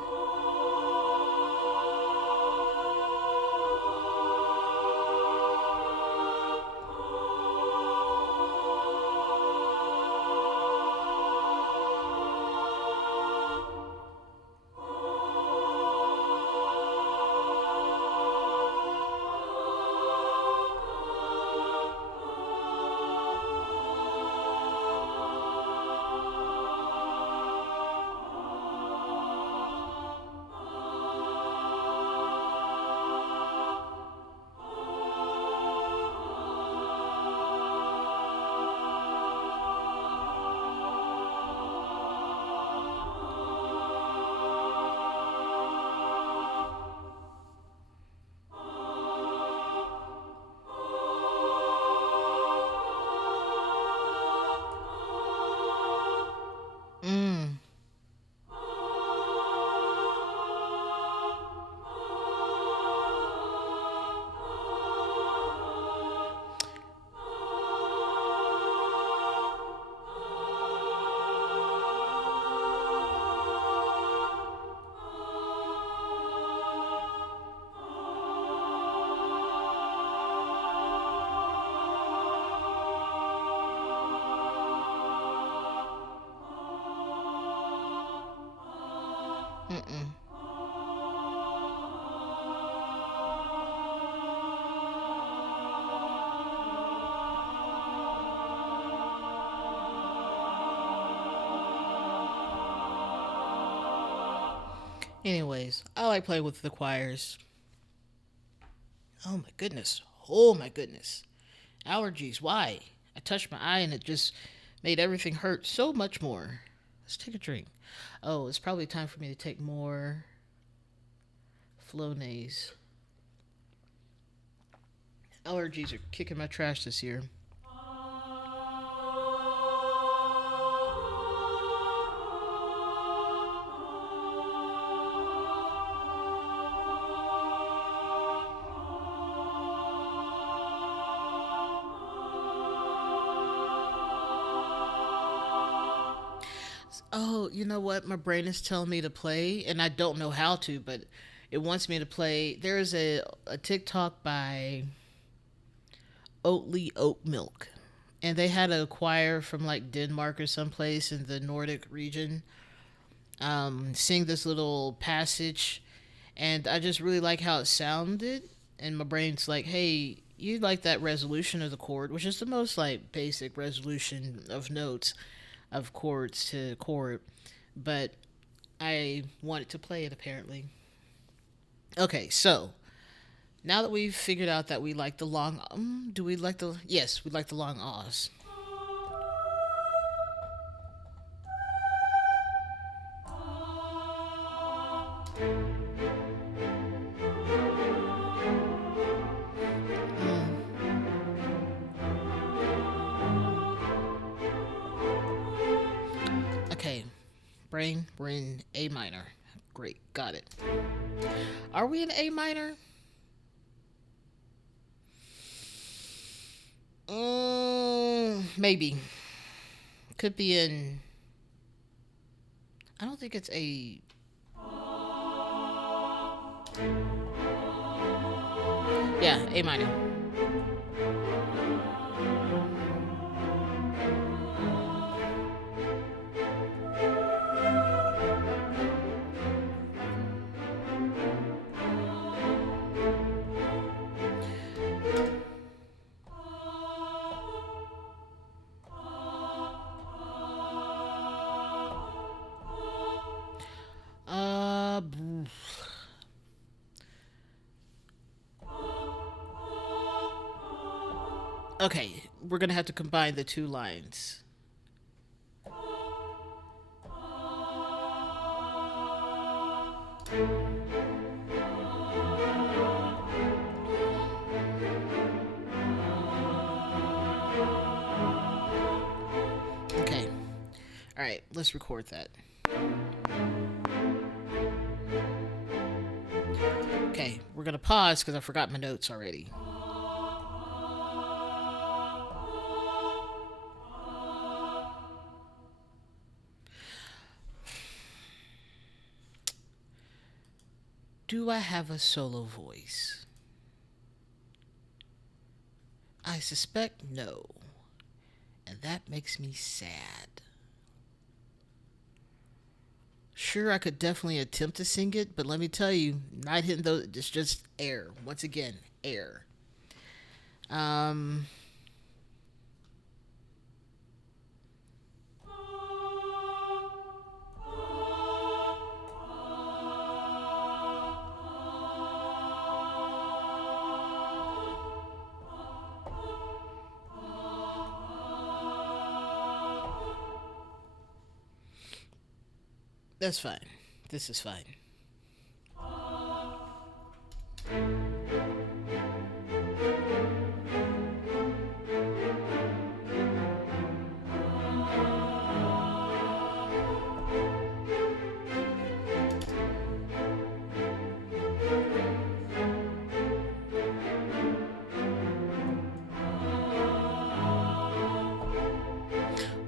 Mm-mm. Anyways, I like playing with the choirs. Oh my goodness. Oh my goodness. Allergies. Why? I touched my eye and it just made everything hurt so much more. Let's take a drink. Oh, it's probably time for me to take more Flonase. Allergies are kicking my trash this year. Oh, you know what? My brain is telling me to play, and I don't know how to, but it wants me to play. There is a TikTok by Oatly Oat Milk, and they had a choir from like Denmark or someplace in the Nordic region sing this little passage, and I just really like how it sounded. And my brain's like, hey, you like that resolution of the chord, which is the most like basic resolution of notes of chords to chord, but I wanted to play it apparently. Okay, so now that we've figured out that we like the long, do we like the? Yes, we like the long ahs. Mm, okay, brain, we're in A minor. Great, got it. Are we in A minor? Maybe. Could be in. I don't think it's A. Yeah, A minor. Uh, okay, we're gonna have to combine the two lines. Okay, all right, let's record that. Okay, we're gonna pause because I forgot my notes already. Do I have a solo voice? I suspect no, and that makes me sad. Sure, I could definitely attempt to sing it, but let me tell you, not hitting those, it's just air. Once again, air. Um, that's fine. This is fine.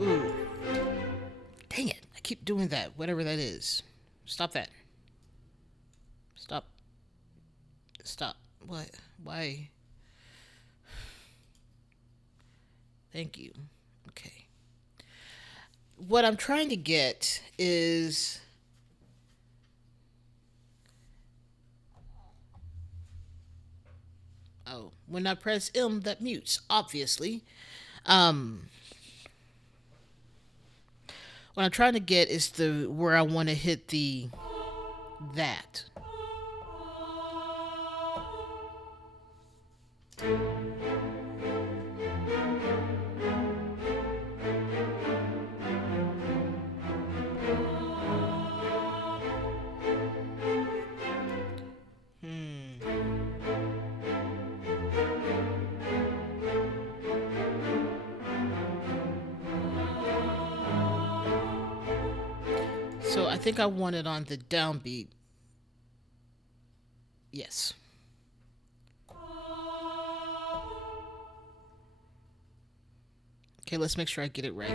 Ooh, dang it. I keep doing that, whatever that is. Stop that. Stop. Stop. What? Why? Thank you. Okay. What I'm trying to get is When I press M, that mutes, obviously. Um, what I'm trying to get is the where I want to hit the that. Hmm. So I think I want it on the downbeat. Yes. Okay, let's make sure I get it right.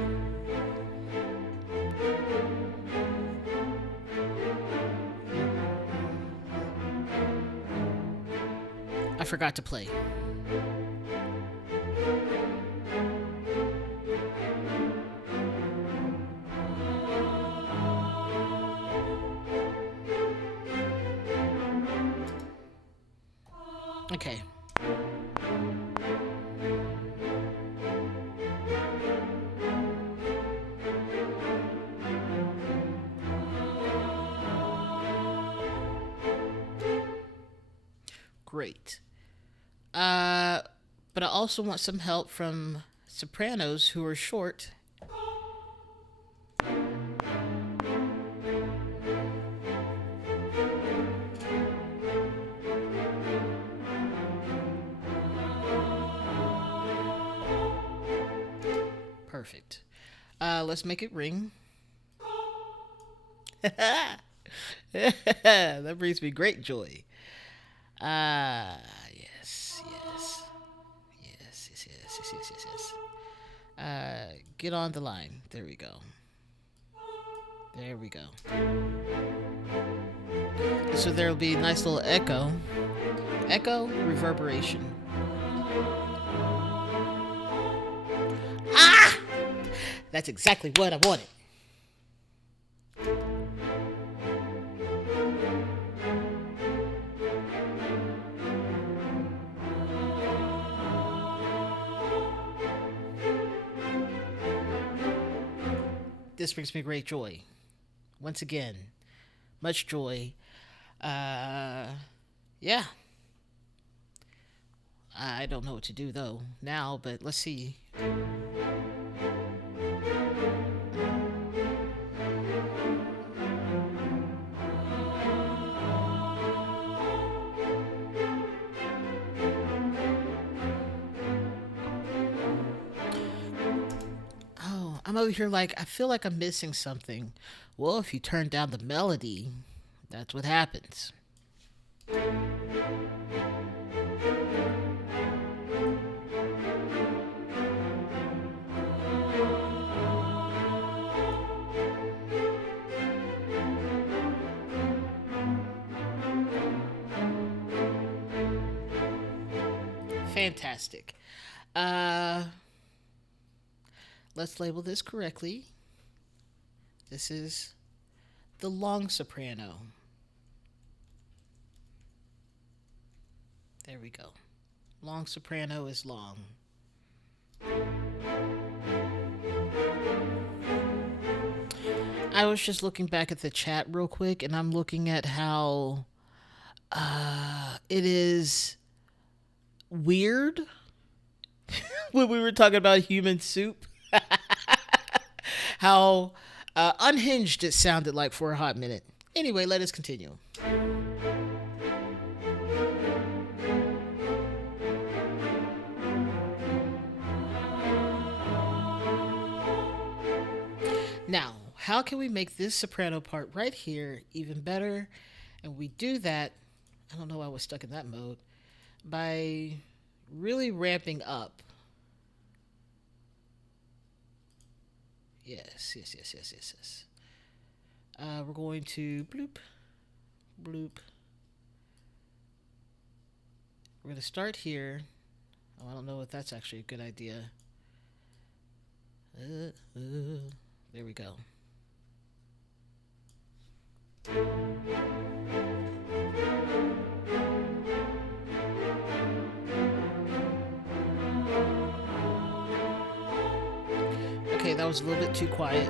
I forgot to play. Okay. Great. Uh, but I also want some help from sopranos who are short. Perfect. Let's make it ring. That brings me great joy. Yes, yes, yes, yes, yes, yes, yes, yes, yes. Get on the line. There we go. There we go. So there'll be a nice little echo. Echo, reverberation. Ah! That's exactly what I wanted. This brings me great joy. Once again, much joy. Uh, yeah. I don't know what to do though now, but let's see. Oh, I'm over here like I feel like I'm missing something. Well, if you turn down the melody, that's what happens. Fantastic. Uh, let's label this correctly. This is the long soprano. There we go. Long soprano is long. I was just looking back at the chat real quick, and I'm looking at how it is weird when we were talking about human soup. How unhinged it sounded like for a hot minute. Anyway, let us continue. Now, how can we make this soprano part right here even better? And we do that, I don't know why I was stuck in that mode, by really ramping up. Yes, yes, yes, yes, yes, yes. We're going to bloop, bloop. We're going to start here. Oh, I don't know if that's actually a good idea. There we go. Okay, that was a little bit too quiet.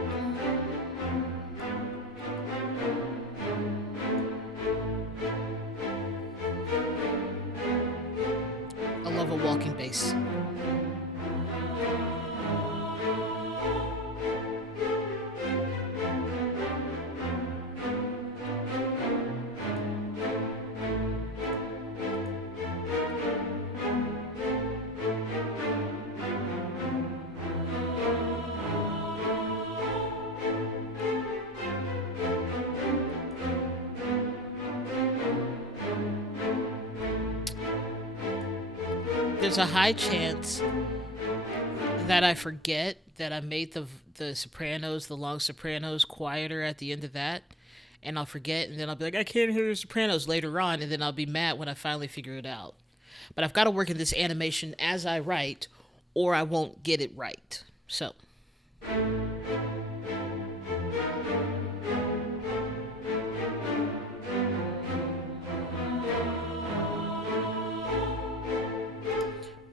I love a walking bass. There's a high chance that I forget that I made the sopranos, the long sopranos, quieter at the end of that, and I'll forget, and then I'll be like, I can't hear the sopranos later on, and then I'll be mad when I finally figure it out. But I've got to work in this animation as I write, or I won't get it right. So,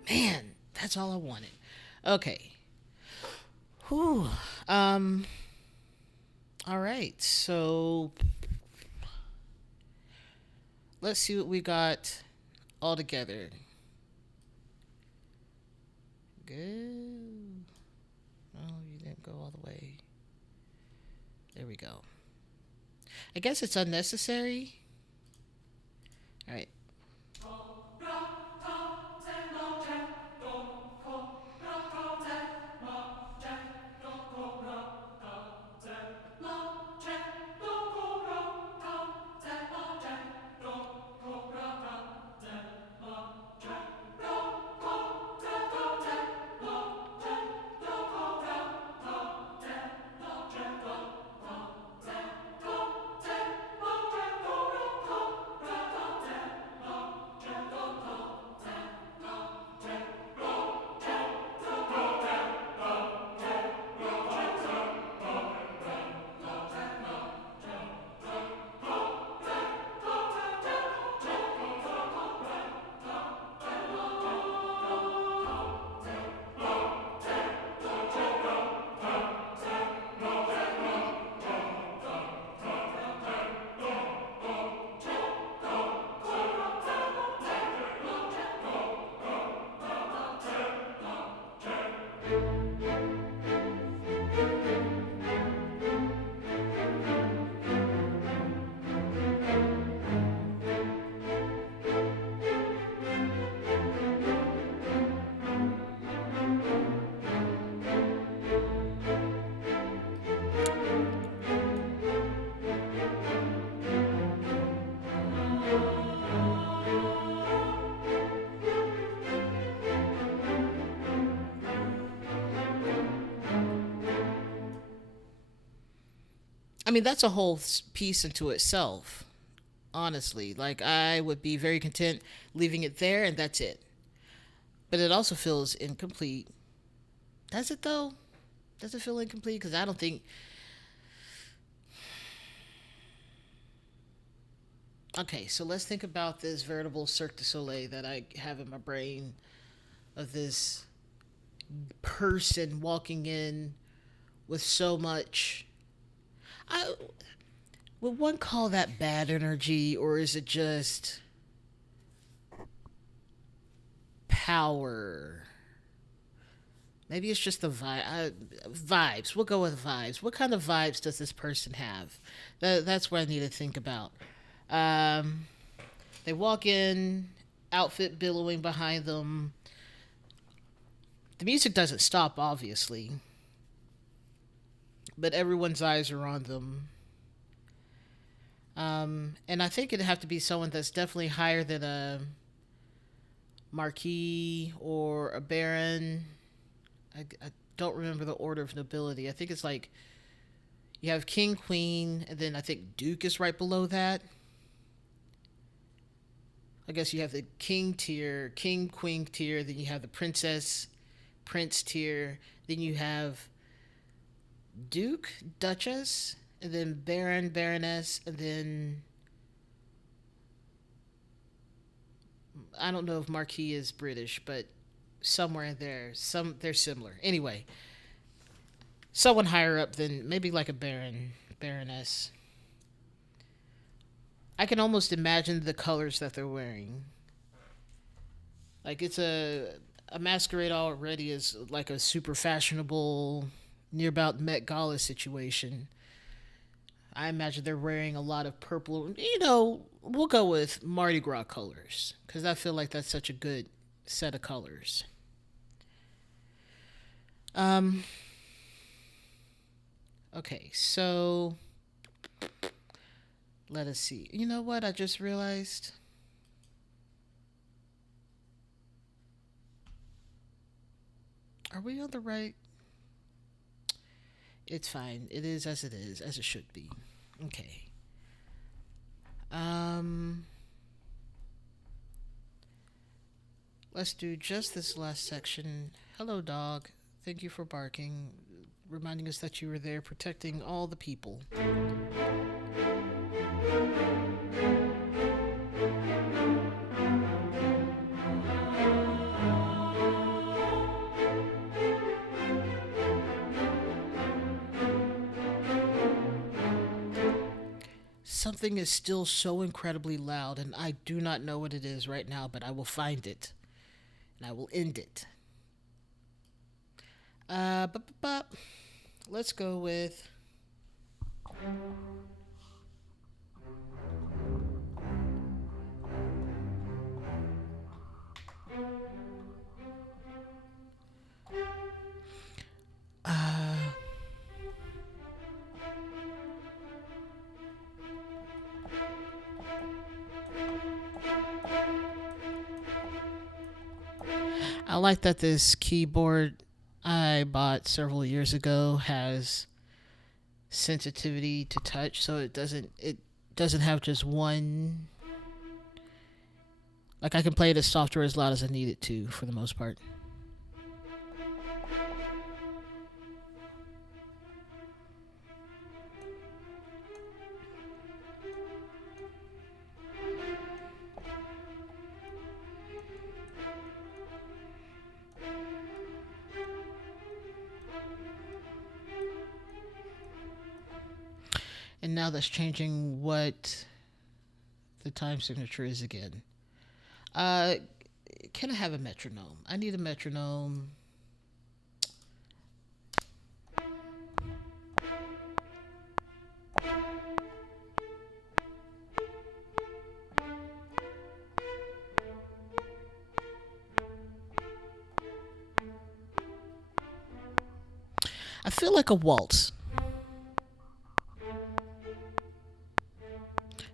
man, that's all I wanted. Okay. Whew. Um. All right. So let's see what we got all together. Good. Oh, you didn't go all the way. There we go. I guess it's unnecessary. All right. I mean, that's a whole piece into itself. Honestly, like I would be very content leaving it there, and that's it. But it also feels incomplete. Does it though? Does it feel incomplete? Because I don't think. Okay, so let's think about this veritable Cirque du Soleil that I have in my brain of this person walking in with so much. I would one call that bad energy, or is it just power? Maybe it's just the vibes. We'll go with vibes. What kind of vibes does this person have? That's what I need to think about. Um, they walk in, outfit billowing behind them. The music doesn't stop, obviously, but everyone's eyes are on them. And I think it'd have to be someone that's definitely higher than a marquis or a baron. I don't remember the order of nobility. I think it's like you have king, queen, and then I think duke is right below that. I guess you have the king tier, king, queen tier, then you have the princess, prince tier, then you have duke, duchess, and then baron, baroness, and then I don't know if marquis is British, but somewhere in there, some they're similar. Anyway, Someone higher up than maybe like a baroness. I can almost imagine the colors that they're wearing. Like it's a masquerade already is like a super fashionable near about Met Gala situation. I imagine they're wearing a lot of purple. We'll go with Mardi Gras colors because I feel like that's such a good set of colors. Um. Okay, so let us see. You know what? I just realized. Are we on the right? It's fine. It is, as it should be. Okay. Um. Let's do just this last section. Hello, dog. Thank you for barking, reminding us that you were there protecting all the people. Something is still so incredibly loud, and I do not know what it is right now, but I will find it and I will end it. But let's go with. Uh, I like that this keyboard I bought several years ago has sensitivity to touch, so it doesn't have just one. Like I can play it as soft or as loud as I need it to, for the most part. And now that's changing what the time signature is again. Uh, can I have a metronome? I need a metronome. I feel like a waltz.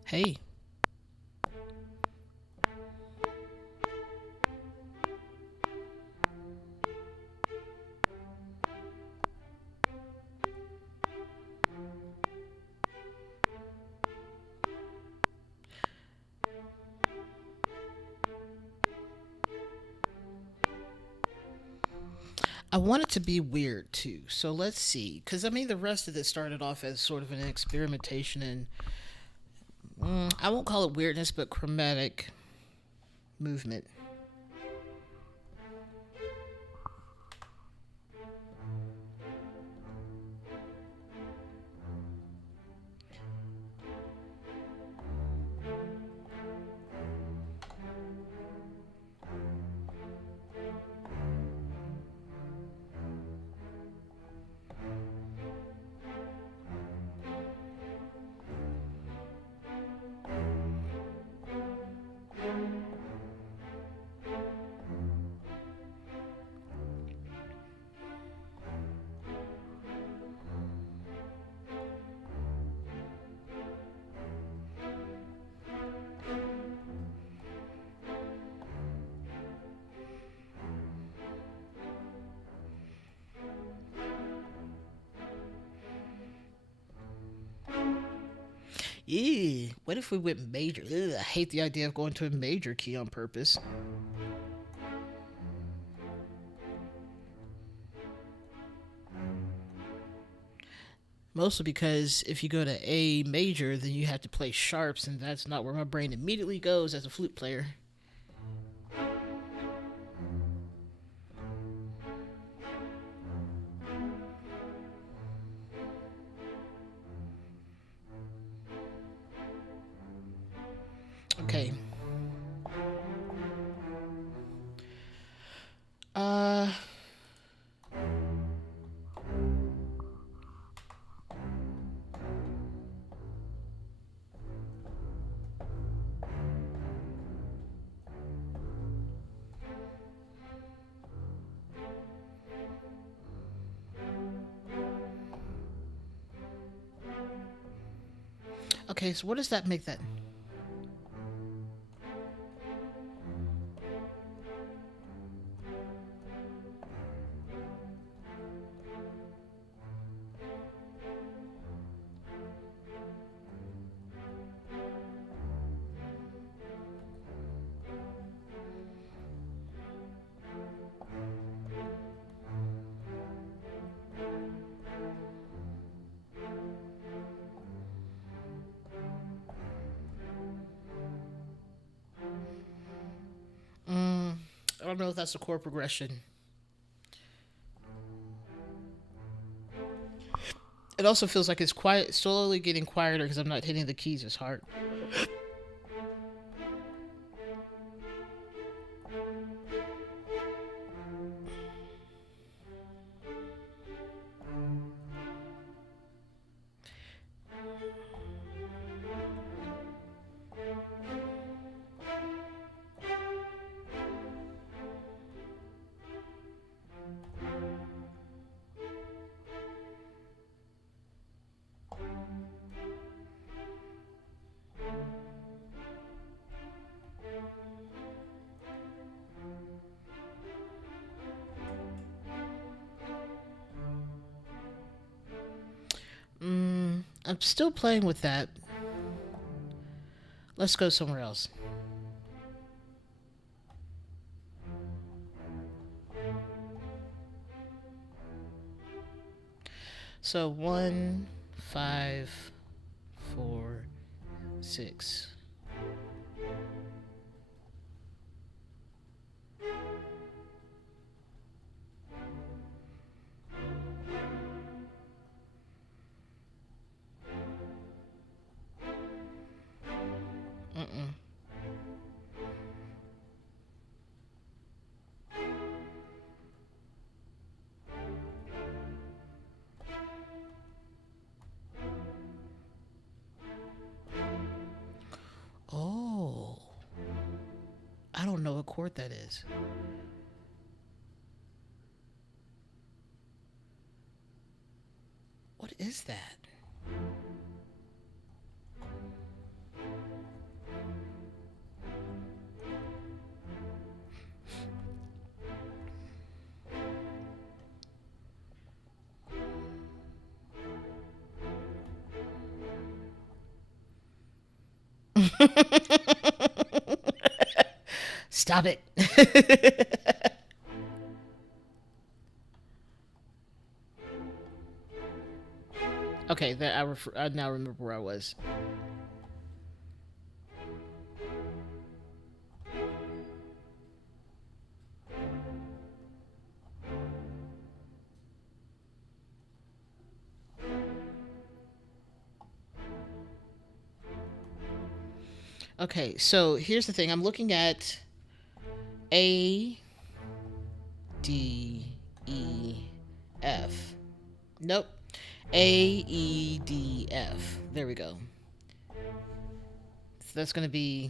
Hey, I want it to be weird too. So let's see. Because I mean, the rest of it started off as sort of an experimentation in, I won't call it weirdness, but chromatic movement. Ew, what if we went major? Ugh, I hate the idea of going to a major key on purpose. Mostly because if you go to A major, then you have to play sharps, and that's not where my brain immediately goes as a flute player. Okay, so what does that make that? I don't know if that's a chord progression. It also feels like it's quiet, slowly getting quieter because I'm not hitting the keys as hard. I'm still playing with that. Let's go somewhere else. So 1, 5, 4, 6. Mm-mm. Oh, I don't know what chord that is. What is that? Stop it. Okay, that I now remember where I was. Okay, so here's the thing. I'm looking at A, D, E, F. Nope. A, E, D, F. There we go. So that's going to be.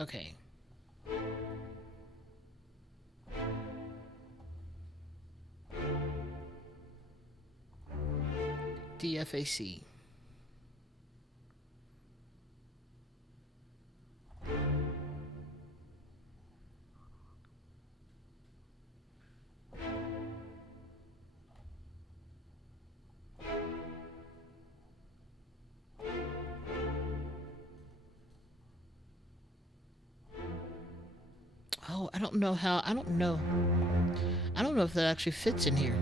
Okay. DFAC. Oh, I don't know how. I don't know. I don't know if that actually fits in here.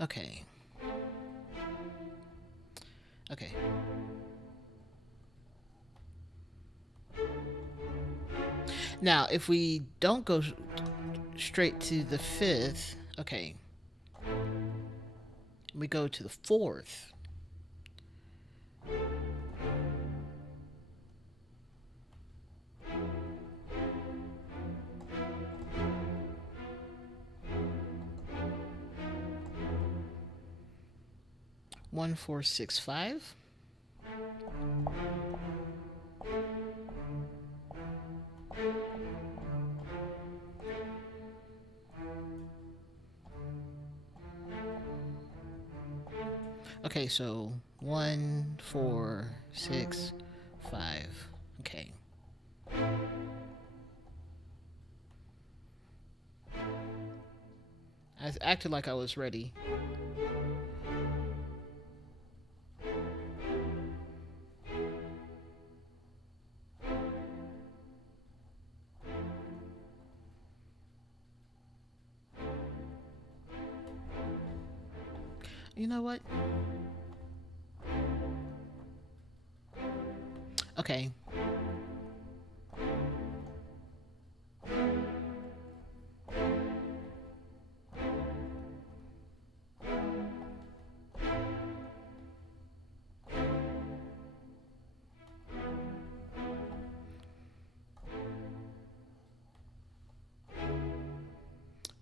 Okay. Okay. Now, if we don't go straight to the fifth, okay, we go to the fourth. 1465. Okay, so 1465. Okay. I acted like I was ready. You know what? Okay.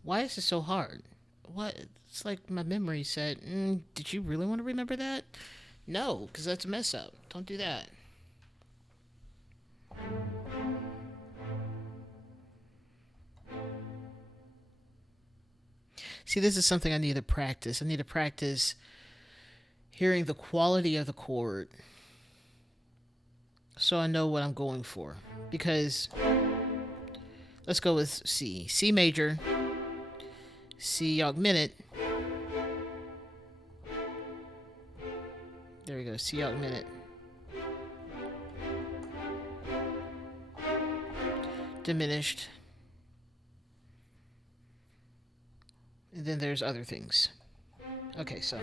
Why is it so hard? What? It's like my memory said, did you really want to remember that? No, because that's a mess up. Don't do that. See, this is something I need to practice. I need to practice hearing the quality of the chord so I know what I'm going for. Because let's go with C. C major, C augmented. There we go, C augmented. Diminished. And then there's other things. Okay, so.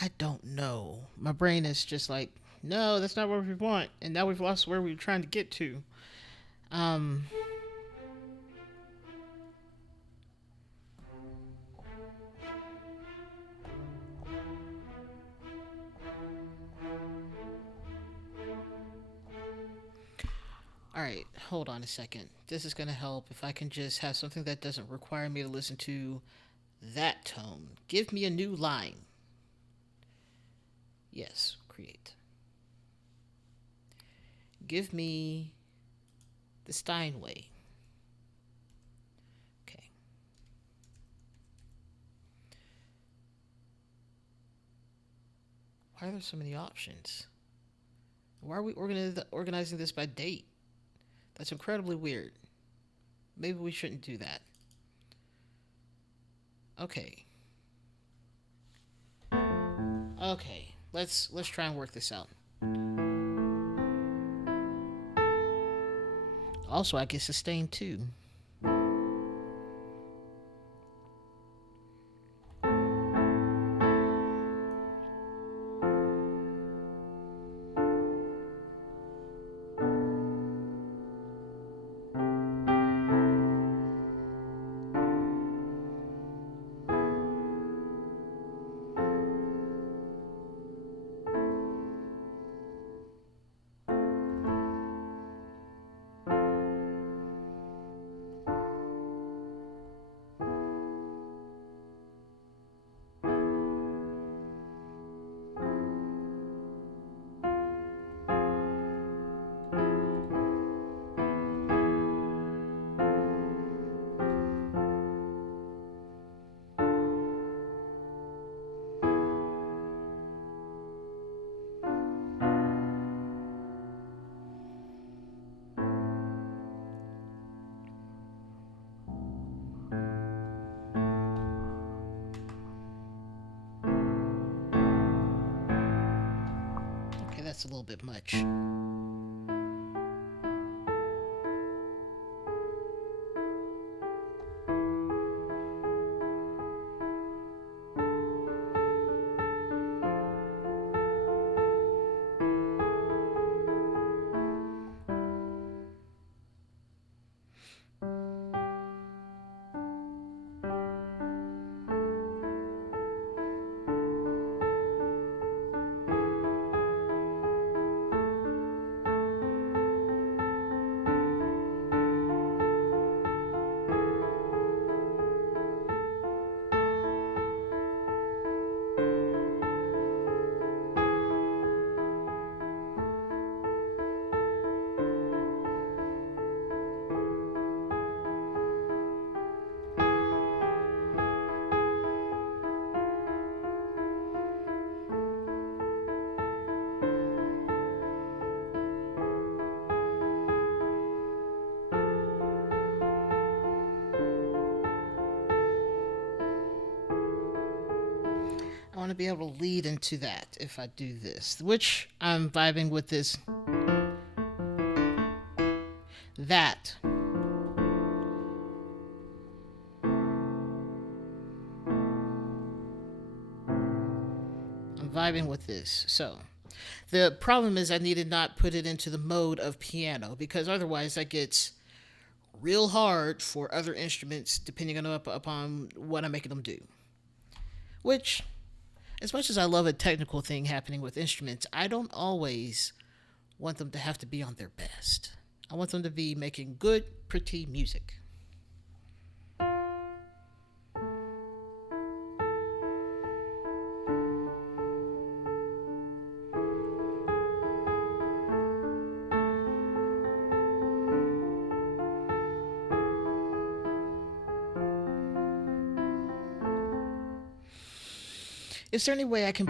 I don't know. My brain is just like, no, that's not what we want. And now we've lost where we were trying to get to. Um, all right, hold on a second. This is going to help if I can just have something that doesn't require me to listen to that tone. Give me a new line. Yes, create. Give me the Steinway. Okay. Why are there so many options? Why are we organizing this by date? That's incredibly weird. Maybe we shouldn't do that. Okay. Okay. Let's try and work this out. Also, I get sustained too. Okay, that's a little bit much. I want to be able to lead into that if I do this, which I'm vibing with this. That. I'm vibing with this. So, the problem is I need to not put it into the mode of piano because otherwise that gets real hard for other instruments depending upon what I'm making them do. Which, as much as I love a technical thing happening with instruments, I don't always want them to have to be on their best. I want them to be making good, pretty music. Is there any way I can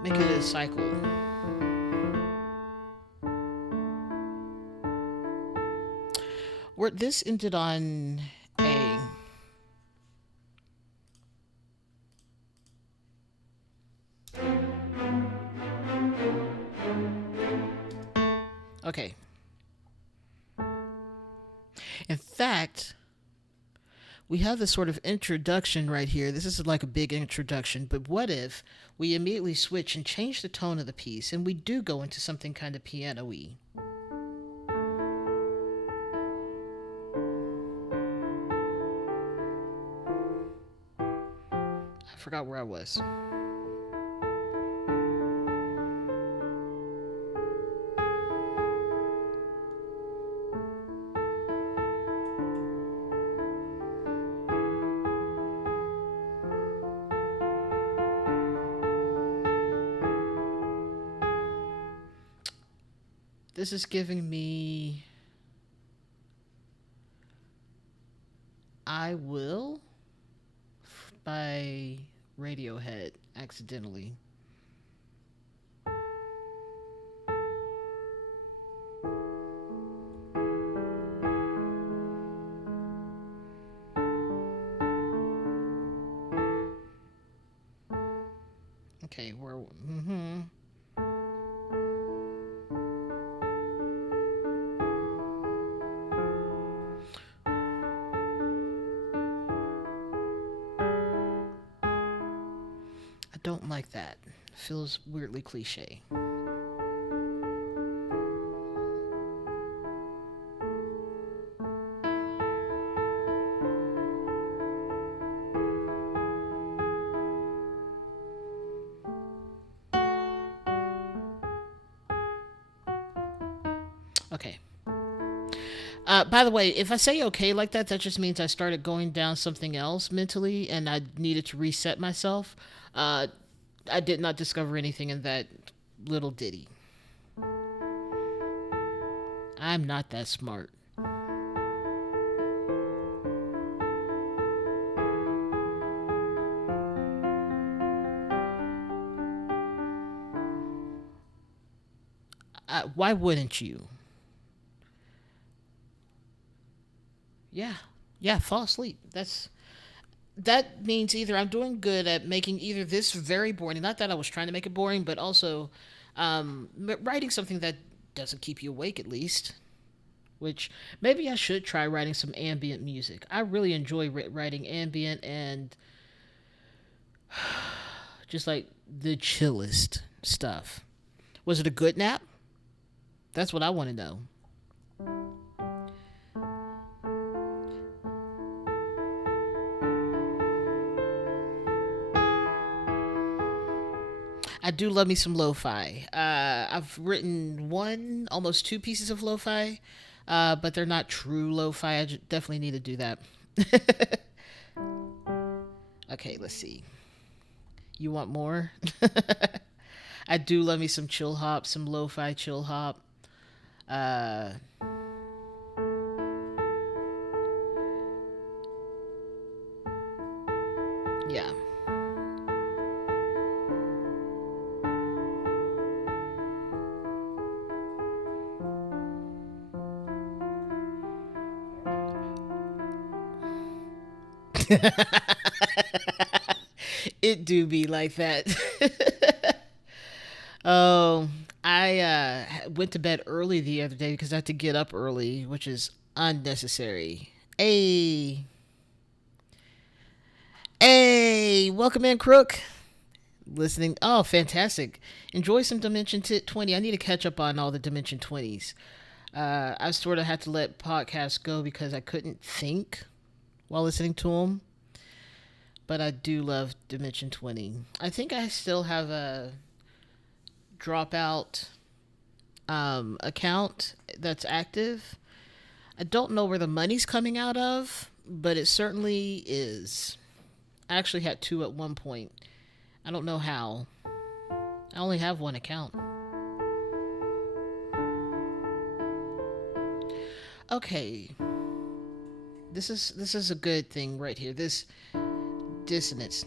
make it a cycle? Where this ended on a. Okay. In fact, we have this sort of introduction right here. This is like a big introduction, but what if we immediately switch and change the tone of the piece and we do go into something kind of piano y? I forgot where I was. This is giving me I Will by Radiohead accidentally. Okay, we're. Mm-hmm. I don't like that. Feels weirdly cliche. Okay. By the way, if I say okay like that, that just means I started going down something else mentally and I needed to reset myself. Uh, I did not discover anything in that little ditty. I'm not that smart. Why wouldn't you? Yeah. Yeah, fall asleep. That means either I'm doing good at making either this very boring, not that I was trying to make it boring, but also writing something that doesn't keep you awake at least. Which maybe I should try writing some ambient music. I really enjoy writing ambient and just like the chillest stuff. Was it a good nap? That's what I want to know. I do love me some lo-fi. I've written one, almost two pieces of lo-fi, but they're not true lo-fi. Definitely need to do that. Okay, let's see. You want more? I do love me some chill hop, some lo-fi chill hop. Uh, yeah. It do be like that. Oh, I went to bed early the other day because I had to get up early, which is unnecessary. Hey, hey, welcome in, Crook. Listening. Oh, fantastic. Enjoy some Dimension 20. I need to catch up on all the Dimension 20s. I sort of had to let podcasts go because I couldn't think while listening to them. But I do love Dimension 20. I think I still have a dropout account that's active. I don't know where the money's coming out of, but it certainly is. I actually had two at one point. I don't know how. I only have one account. Okay. This is a good thing right here. This dissonance.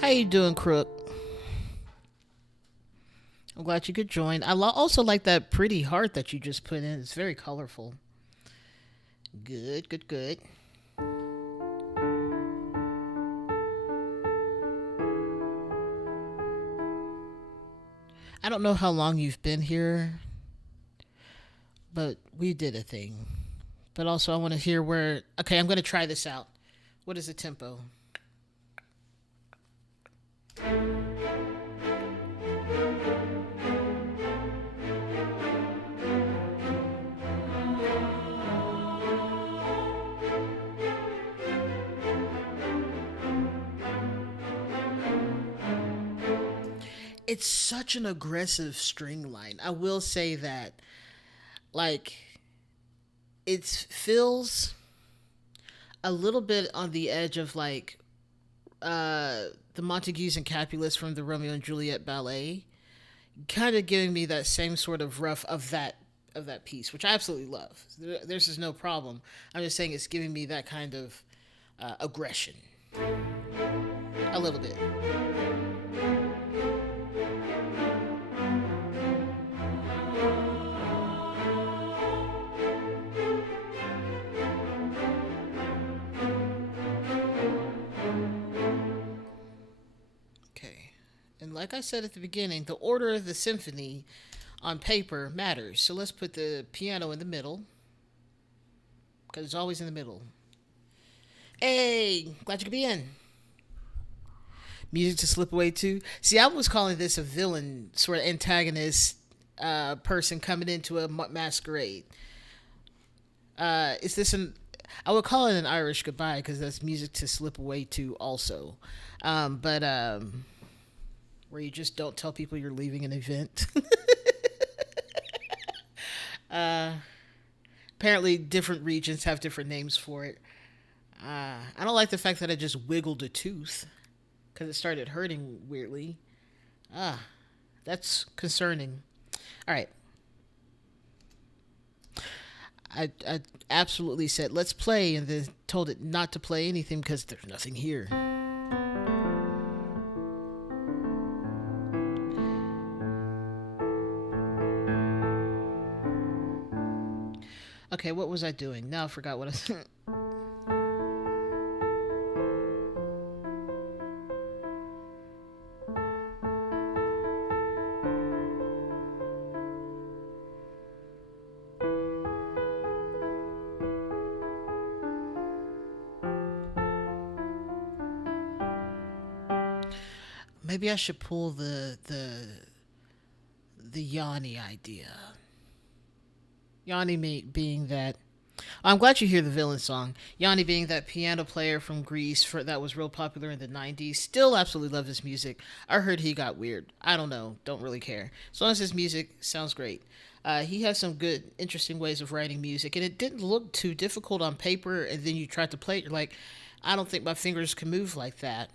How you doing, Crook? I'm glad you could join. Also like that pretty heart that you just put in. It's very colorful. Good, good, good. I don't know how long you've been here, but we did a thing. But also, I want to hear where. Okay, I'm going to try this out. What is the tempo? It's such an aggressive string line. I will say that. Like, it feels a little bit on the edge of like the Montagues and Capulets from the Romeo and Juliet ballet, kind of giving me that same sort of rough of that piece, which I absolutely love. There's just no problem. I'm just saying it's giving me that kind of aggression a little bit. Okay. And like I said at the beginning, the order of the symphony on paper matters. So let's put the piano in the middle because it's always in the middle. Hey, glad you could be in. Music to slip away to. See, I was calling this a villain, sort of antagonist person coming into a masquerade. Is this an? I would call it an Irish goodbye because that's music to slip away to also. But where you just don't tell people you're leaving an event. Apparently, different regions have different names for it. I don't like the fact that I just wiggled a tooth because it started hurting weirdly. Ah, that's concerning. All right. I absolutely said, let's play, and then told it not to play anything because there's nothing here. Okay, what was I doing? Now I forgot what I said. Maybe I should pull the Yanni idea. Yanni being that I'm glad you hear the villain song. Yanni being that piano player from Greece that was real popular in the 90s. Still absolutely love his music. I heard he got weird. I don't know. Don't really care. As long as his music sounds great. He has some good, interesting ways of writing music. And it didn't look too difficult on paper. And then you tried to play it. You're like, I don't think my fingers can move like that.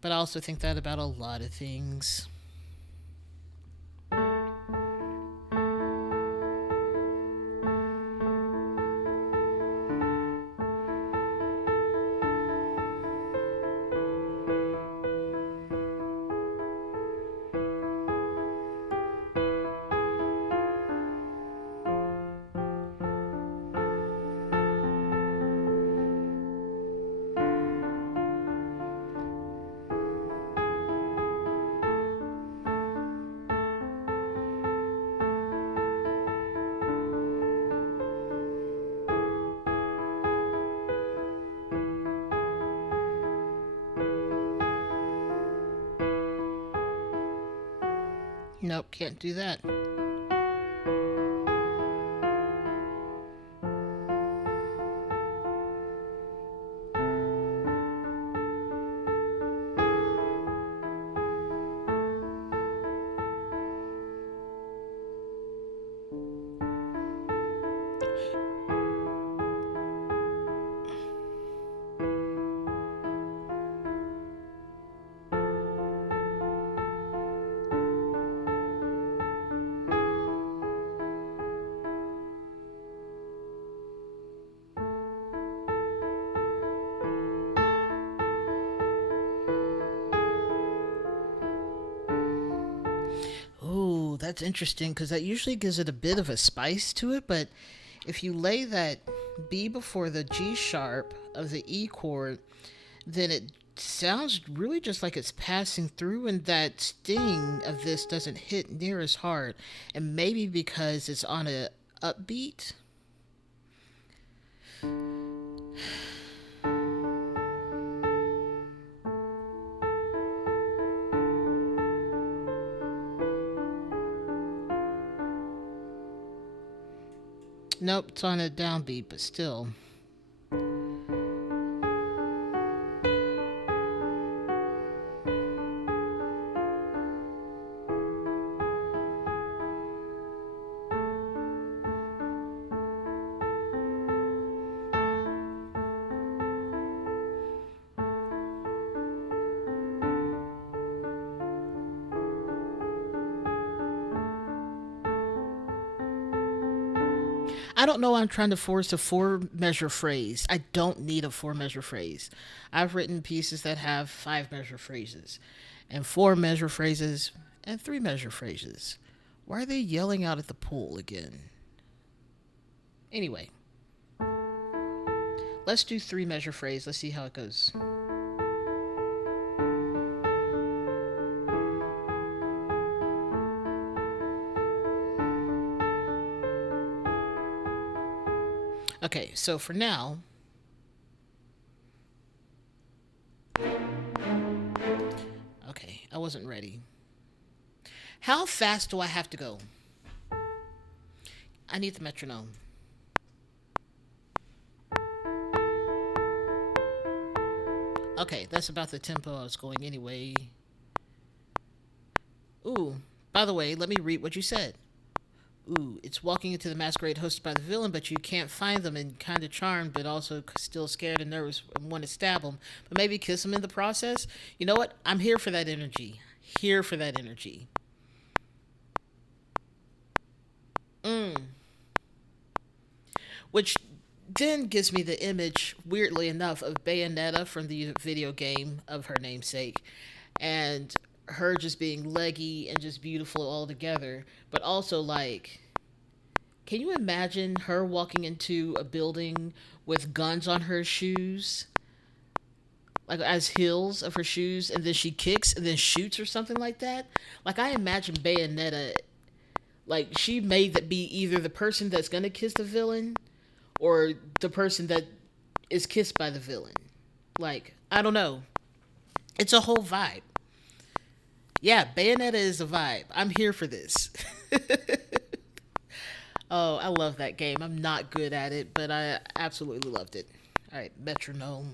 But I also think that about a lot of things. Nope, can't do that. Oh, that's interesting because that usually gives it a bit of a spice to it. But if you lay that B before the G sharp of the E chord, then it sounds really just like it's passing through, and that sting of this doesn't hit near as hard. And maybe because it's on a upbeat. Nope, it's on a downbeat, but still. I don't know. I'm trying to force a four measure phrase. I don't need a four measure phrase. I've written pieces that have five measure phrases, and four measure phrases, and three measure phrases. Why are they yelling out at the pool again? Anyway, let's do three measure phrase. Let's see how it goes. Okay, so for now, okay, I wasn't ready. How fast do I have to go? I need the metronome. Okay, that's about the tempo I was going anyway. Ooh, by the way, let me read what you said. Ooh, it's walking into the masquerade hosted by the villain, but you can't find them and kind of charmed, but also still scared and nervous and want to stab them, but maybe kiss them in the process. You know what? I'm here for that energy. Here for that energy. Mm. Which then gives me the image, weirdly enough, of Bayonetta from the video game of her namesake, and her just being leggy and just beautiful all together, but also like, can you imagine her walking into a building with guns on her shoes, like as heels of her shoes, and then she kicks and then shoots or something like that? Like I imagine Bayonetta, like she made that be either the person that's gonna kiss the villain or the person that is kissed by the villain. Like I don't know. It's a whole vibe. Yeah, Bayonetta is a vibe. I'm here for this. Oh, I love that game. I'm not good at it, but I absolutely loved it. All right, metronome.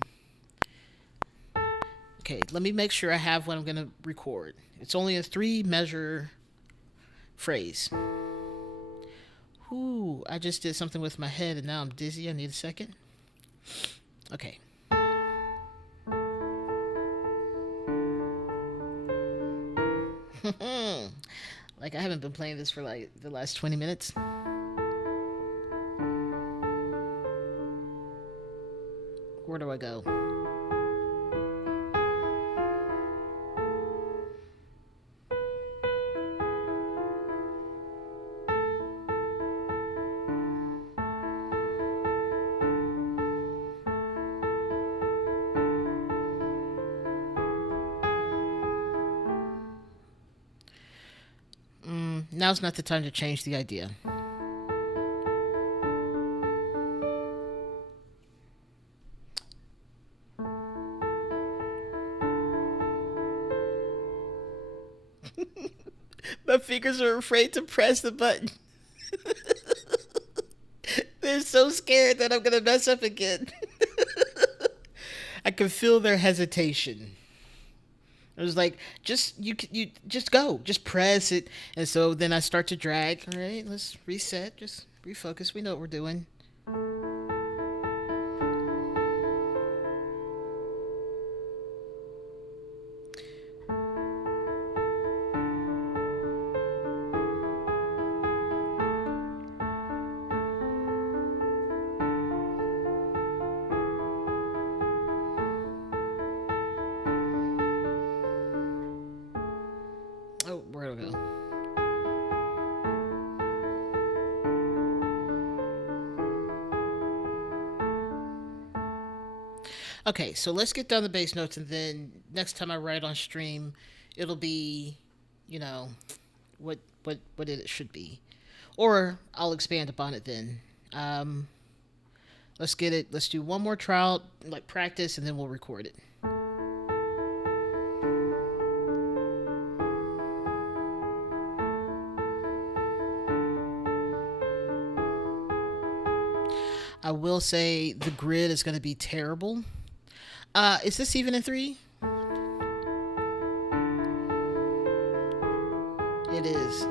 Okay, let me make sure I have what I'm going to record. It's only a three measure phrase. Ooh, I just did something with my head and now I'm dizzy. I need a second. Okay. Like I haven't been playing this for like the last 20 minutes. Where do I go? Now's not the time to change the idea. My fingers are afraid to press the button. They're so scared that I'm gonna mess up again. I can feel their hesitation. It was like, just you just go, just press it, and so then I start to drag. All right, let's reset, just refocus. We know what we're doing. Oh, where do we go? Okay, so let's get down the bass notes, and then next time I write on stream, it'll be, you know, what it should be, or I'll expand upon it then. Um, let's get it. Let's do one more trial, like practice, and then we'll record it. I will say the grid is going to be terrible. Is this even in three? It is.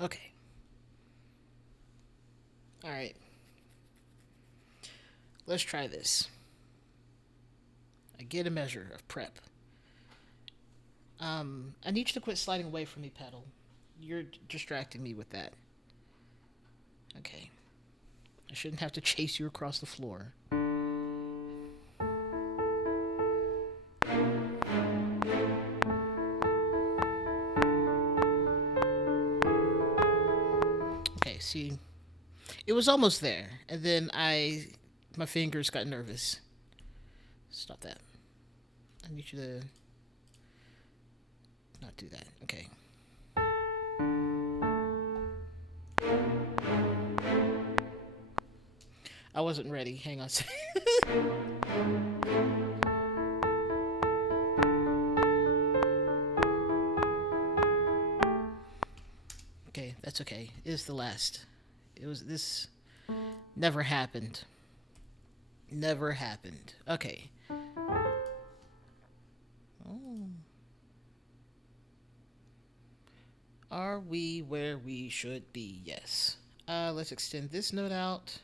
Okay. All right. Let's try this. I get a measure of prep. I need you to quit sliding away from me, pedal. You're distracting me with that. Okay. I shouldn't have to chase you across the floor. Okay, see, it was almost there, and then my fingers got nervous. Stop that. I need you to not do that. Okay. I wasn't ready. Hang on a second. Okay, that's okay. It's the last. It was this never happened. Never happened. Okay. Oh. Are we where we should be? Yes. Let's extend this note out.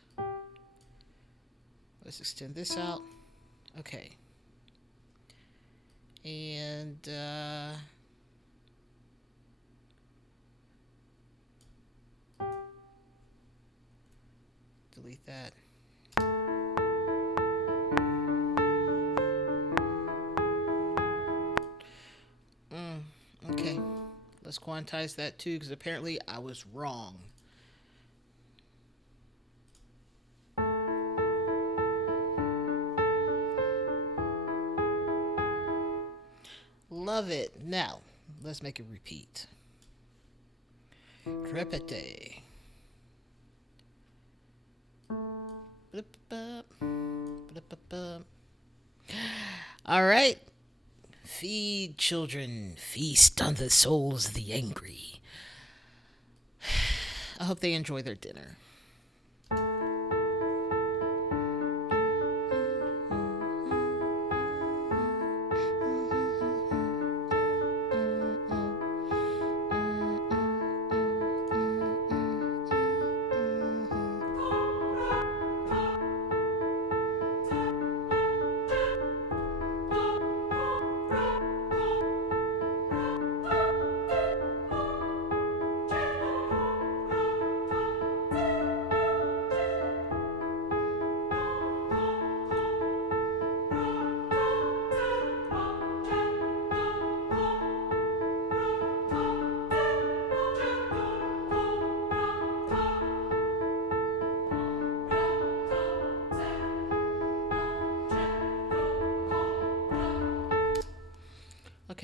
Let's extend this out. Okay. And delete that. Okay. Let's quantize that too, because apparently I was wrong. Love it. Now, let's make it repeat. Répétez. All right. Feed children, feast on the souls of the angry. I hope they enjoy their dinner.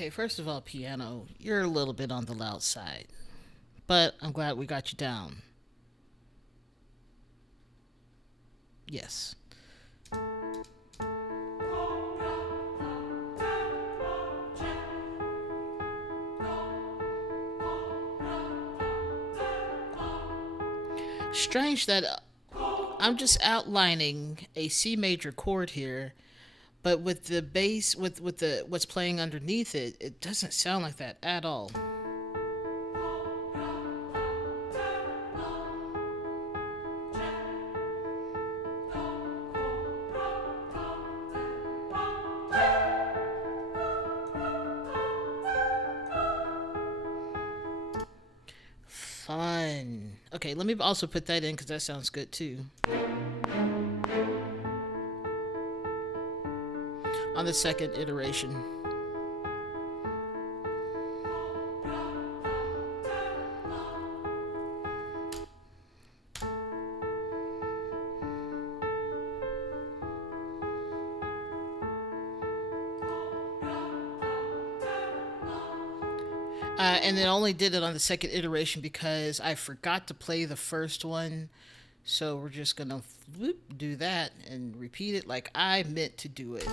Okay, first of all, piano, you're a little bit on the loud side, but I'm glad we got you down. Yes. Strange that I'm just outlining a C major chord here, but with the bass, with the what's playing underneath it, it doesn't sound like that at all. Fun. Okay, let me also put that in because that sounds good too. On the second iteration. And then only did it on the second iteration because I forgot to play the first one. So we're just gonna do that and repeat it like I meant to do it.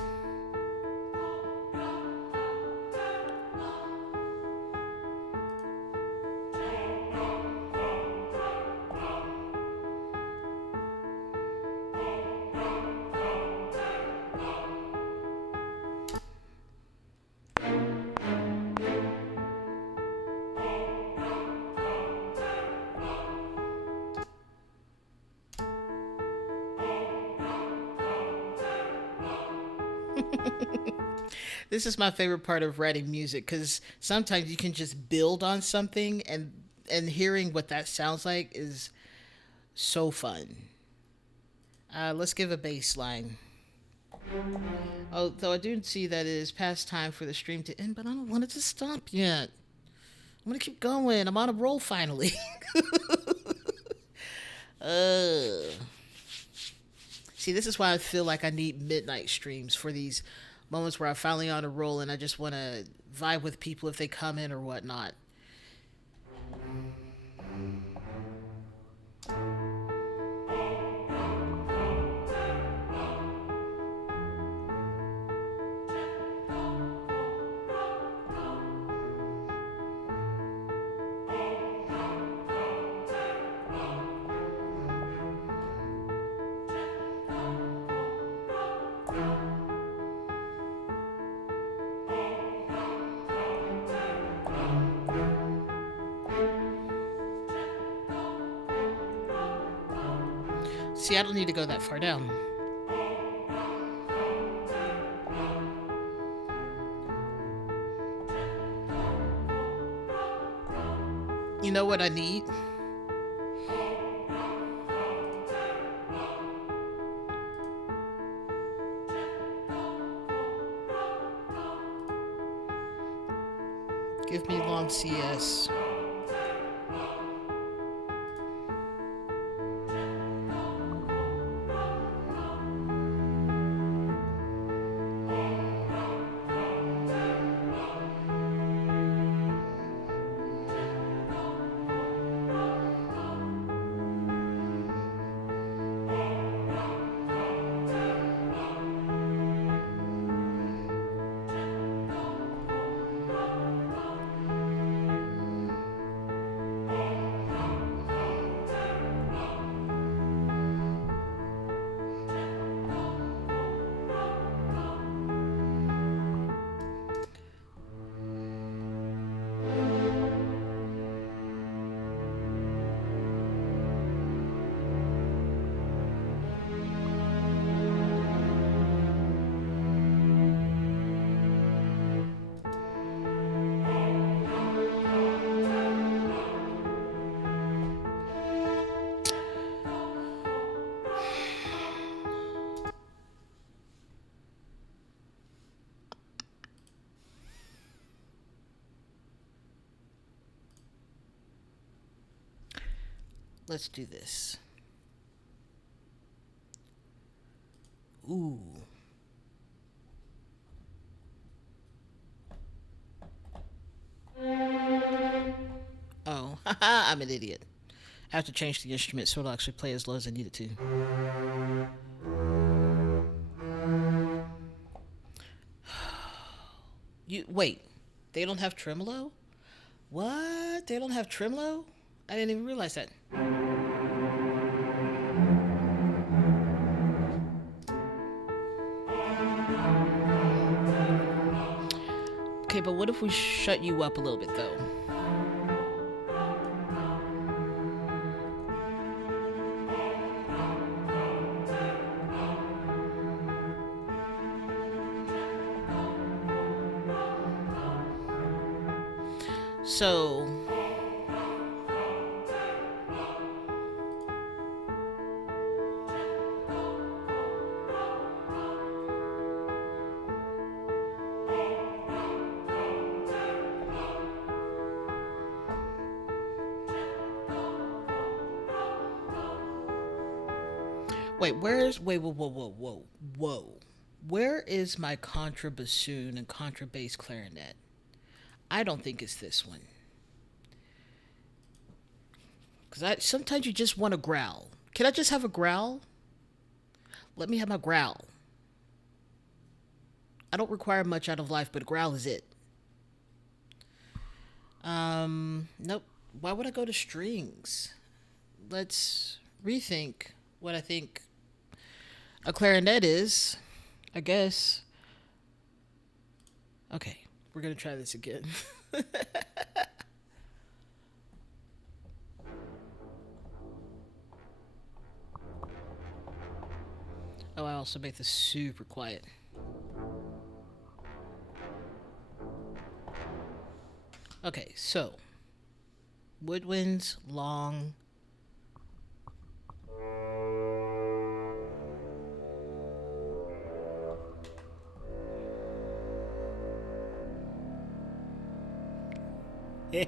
This is my favorite part of writing music because sometimes you can just build on something and hearing what that sounds like is so fun. Let's give a bass line. Oh, though I do see that it is past time for the stream to end, but I don't want it to stop yet. I'm gonna keep going. I'm on a roll finally. uh, See, this is why I feel like I need midnight streams for these moments where I'm finally on a roll and I just want to vibe with people if they come in or whatnot. See, I don't need to go that far down. You know what I need? Give me long CS. Let's do this. Ooh. I'm an idiot. I have to change the instrument so it'll actually play as low as I need it to. You wait. They don't have tremolo? What? They don't have tremolo? I didn't even realize that. Okay, but what if we shut you up a little bit though? So, wait, where's wait, whoa, whoa, whoa, whoa, whoa. Where is my contrabassoon and contrabass clarinet? I don't think it's this one. Cause I sometimes you just want to growl. Can I just have a growl? Let me have my growl. I don't require much out of life, but a growl is it. Nope. Why would I go to strings? Let's rethink what I think a clarinet is. I guess. Okay, we're gonna try this again. Oh, I also make this super quiet. Okay, so Woodwinds long. I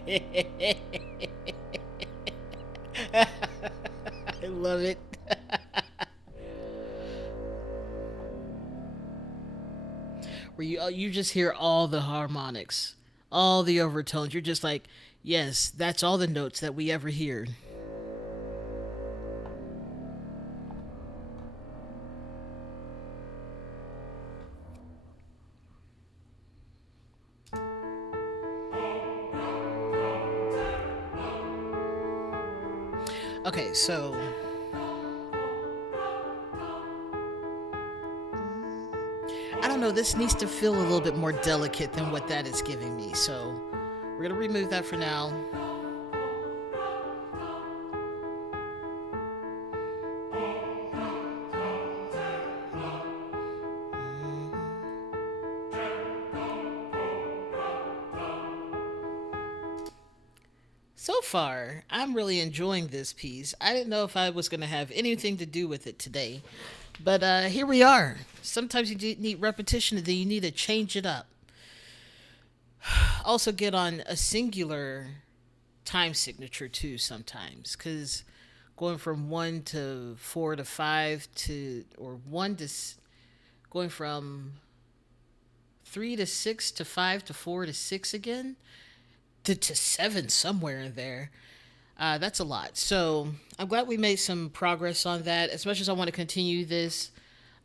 love it. Where you just hear all the harmonics, all the overtones. You're just like, yes, that's all the notes that we ever hear. Okay, so I don't know. This needs to feel a little bit more delicate than what that is giving me. So we're gonna remove that for now. So far, I'm really enjoying this piece. I didn't know if I was going to have anything to do with it today, but here we are. Sometimes you need repetition, and then you need to change it up. Also, get on a singular time signature too sometimes, because going from 1 to 4 to 5 to, or going from 3 to 6 to 5 to 4 to 6 again to 7 somewhere in there. That's a lot. So I'm glad we made some progress on that. As much as I want to continue this,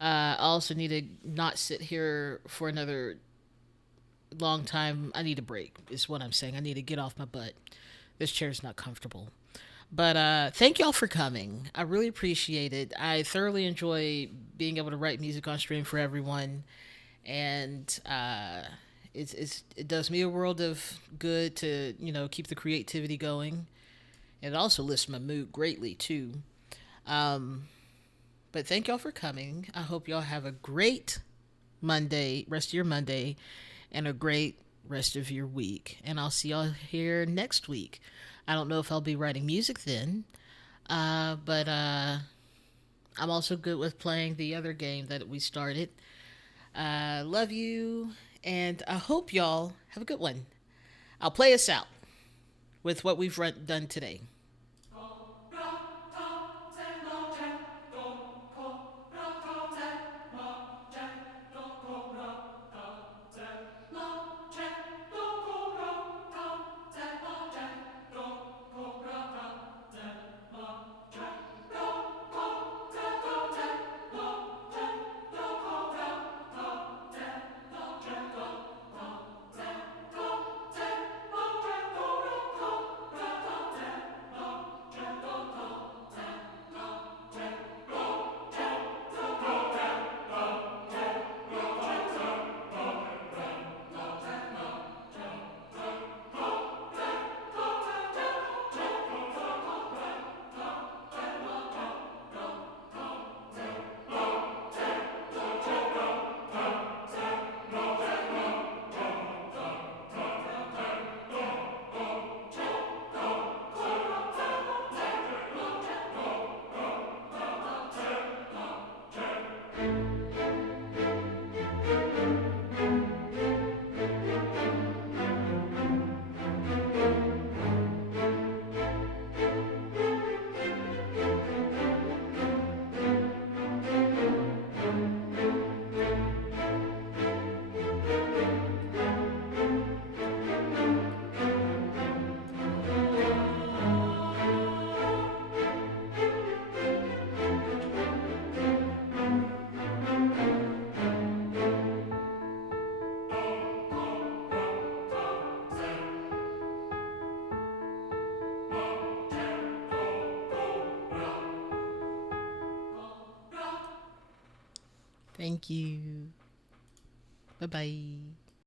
I also need to not sit here for another long time. I need a break, is what I'm saying. I need to get off my butt. This chair's not comfortable. But thank y'all for coming. I really appreciate it. I thoroughly enjoy being able to write music on stream for everyone. And it does me a world of good to, keep the creativity going. It also lifts my mood greatly, too. Um, but thank y'all for coming. I hope y'all have a great rest of your Monday, and a great rest of your week. And I'll see y'all here next week. I don't know if I'll be writing music then, but I'm also good with playing the other game that we started. Love you, and I hope y'all have a good one. I'll play us out with what we've done today. Thank you. Bye bye.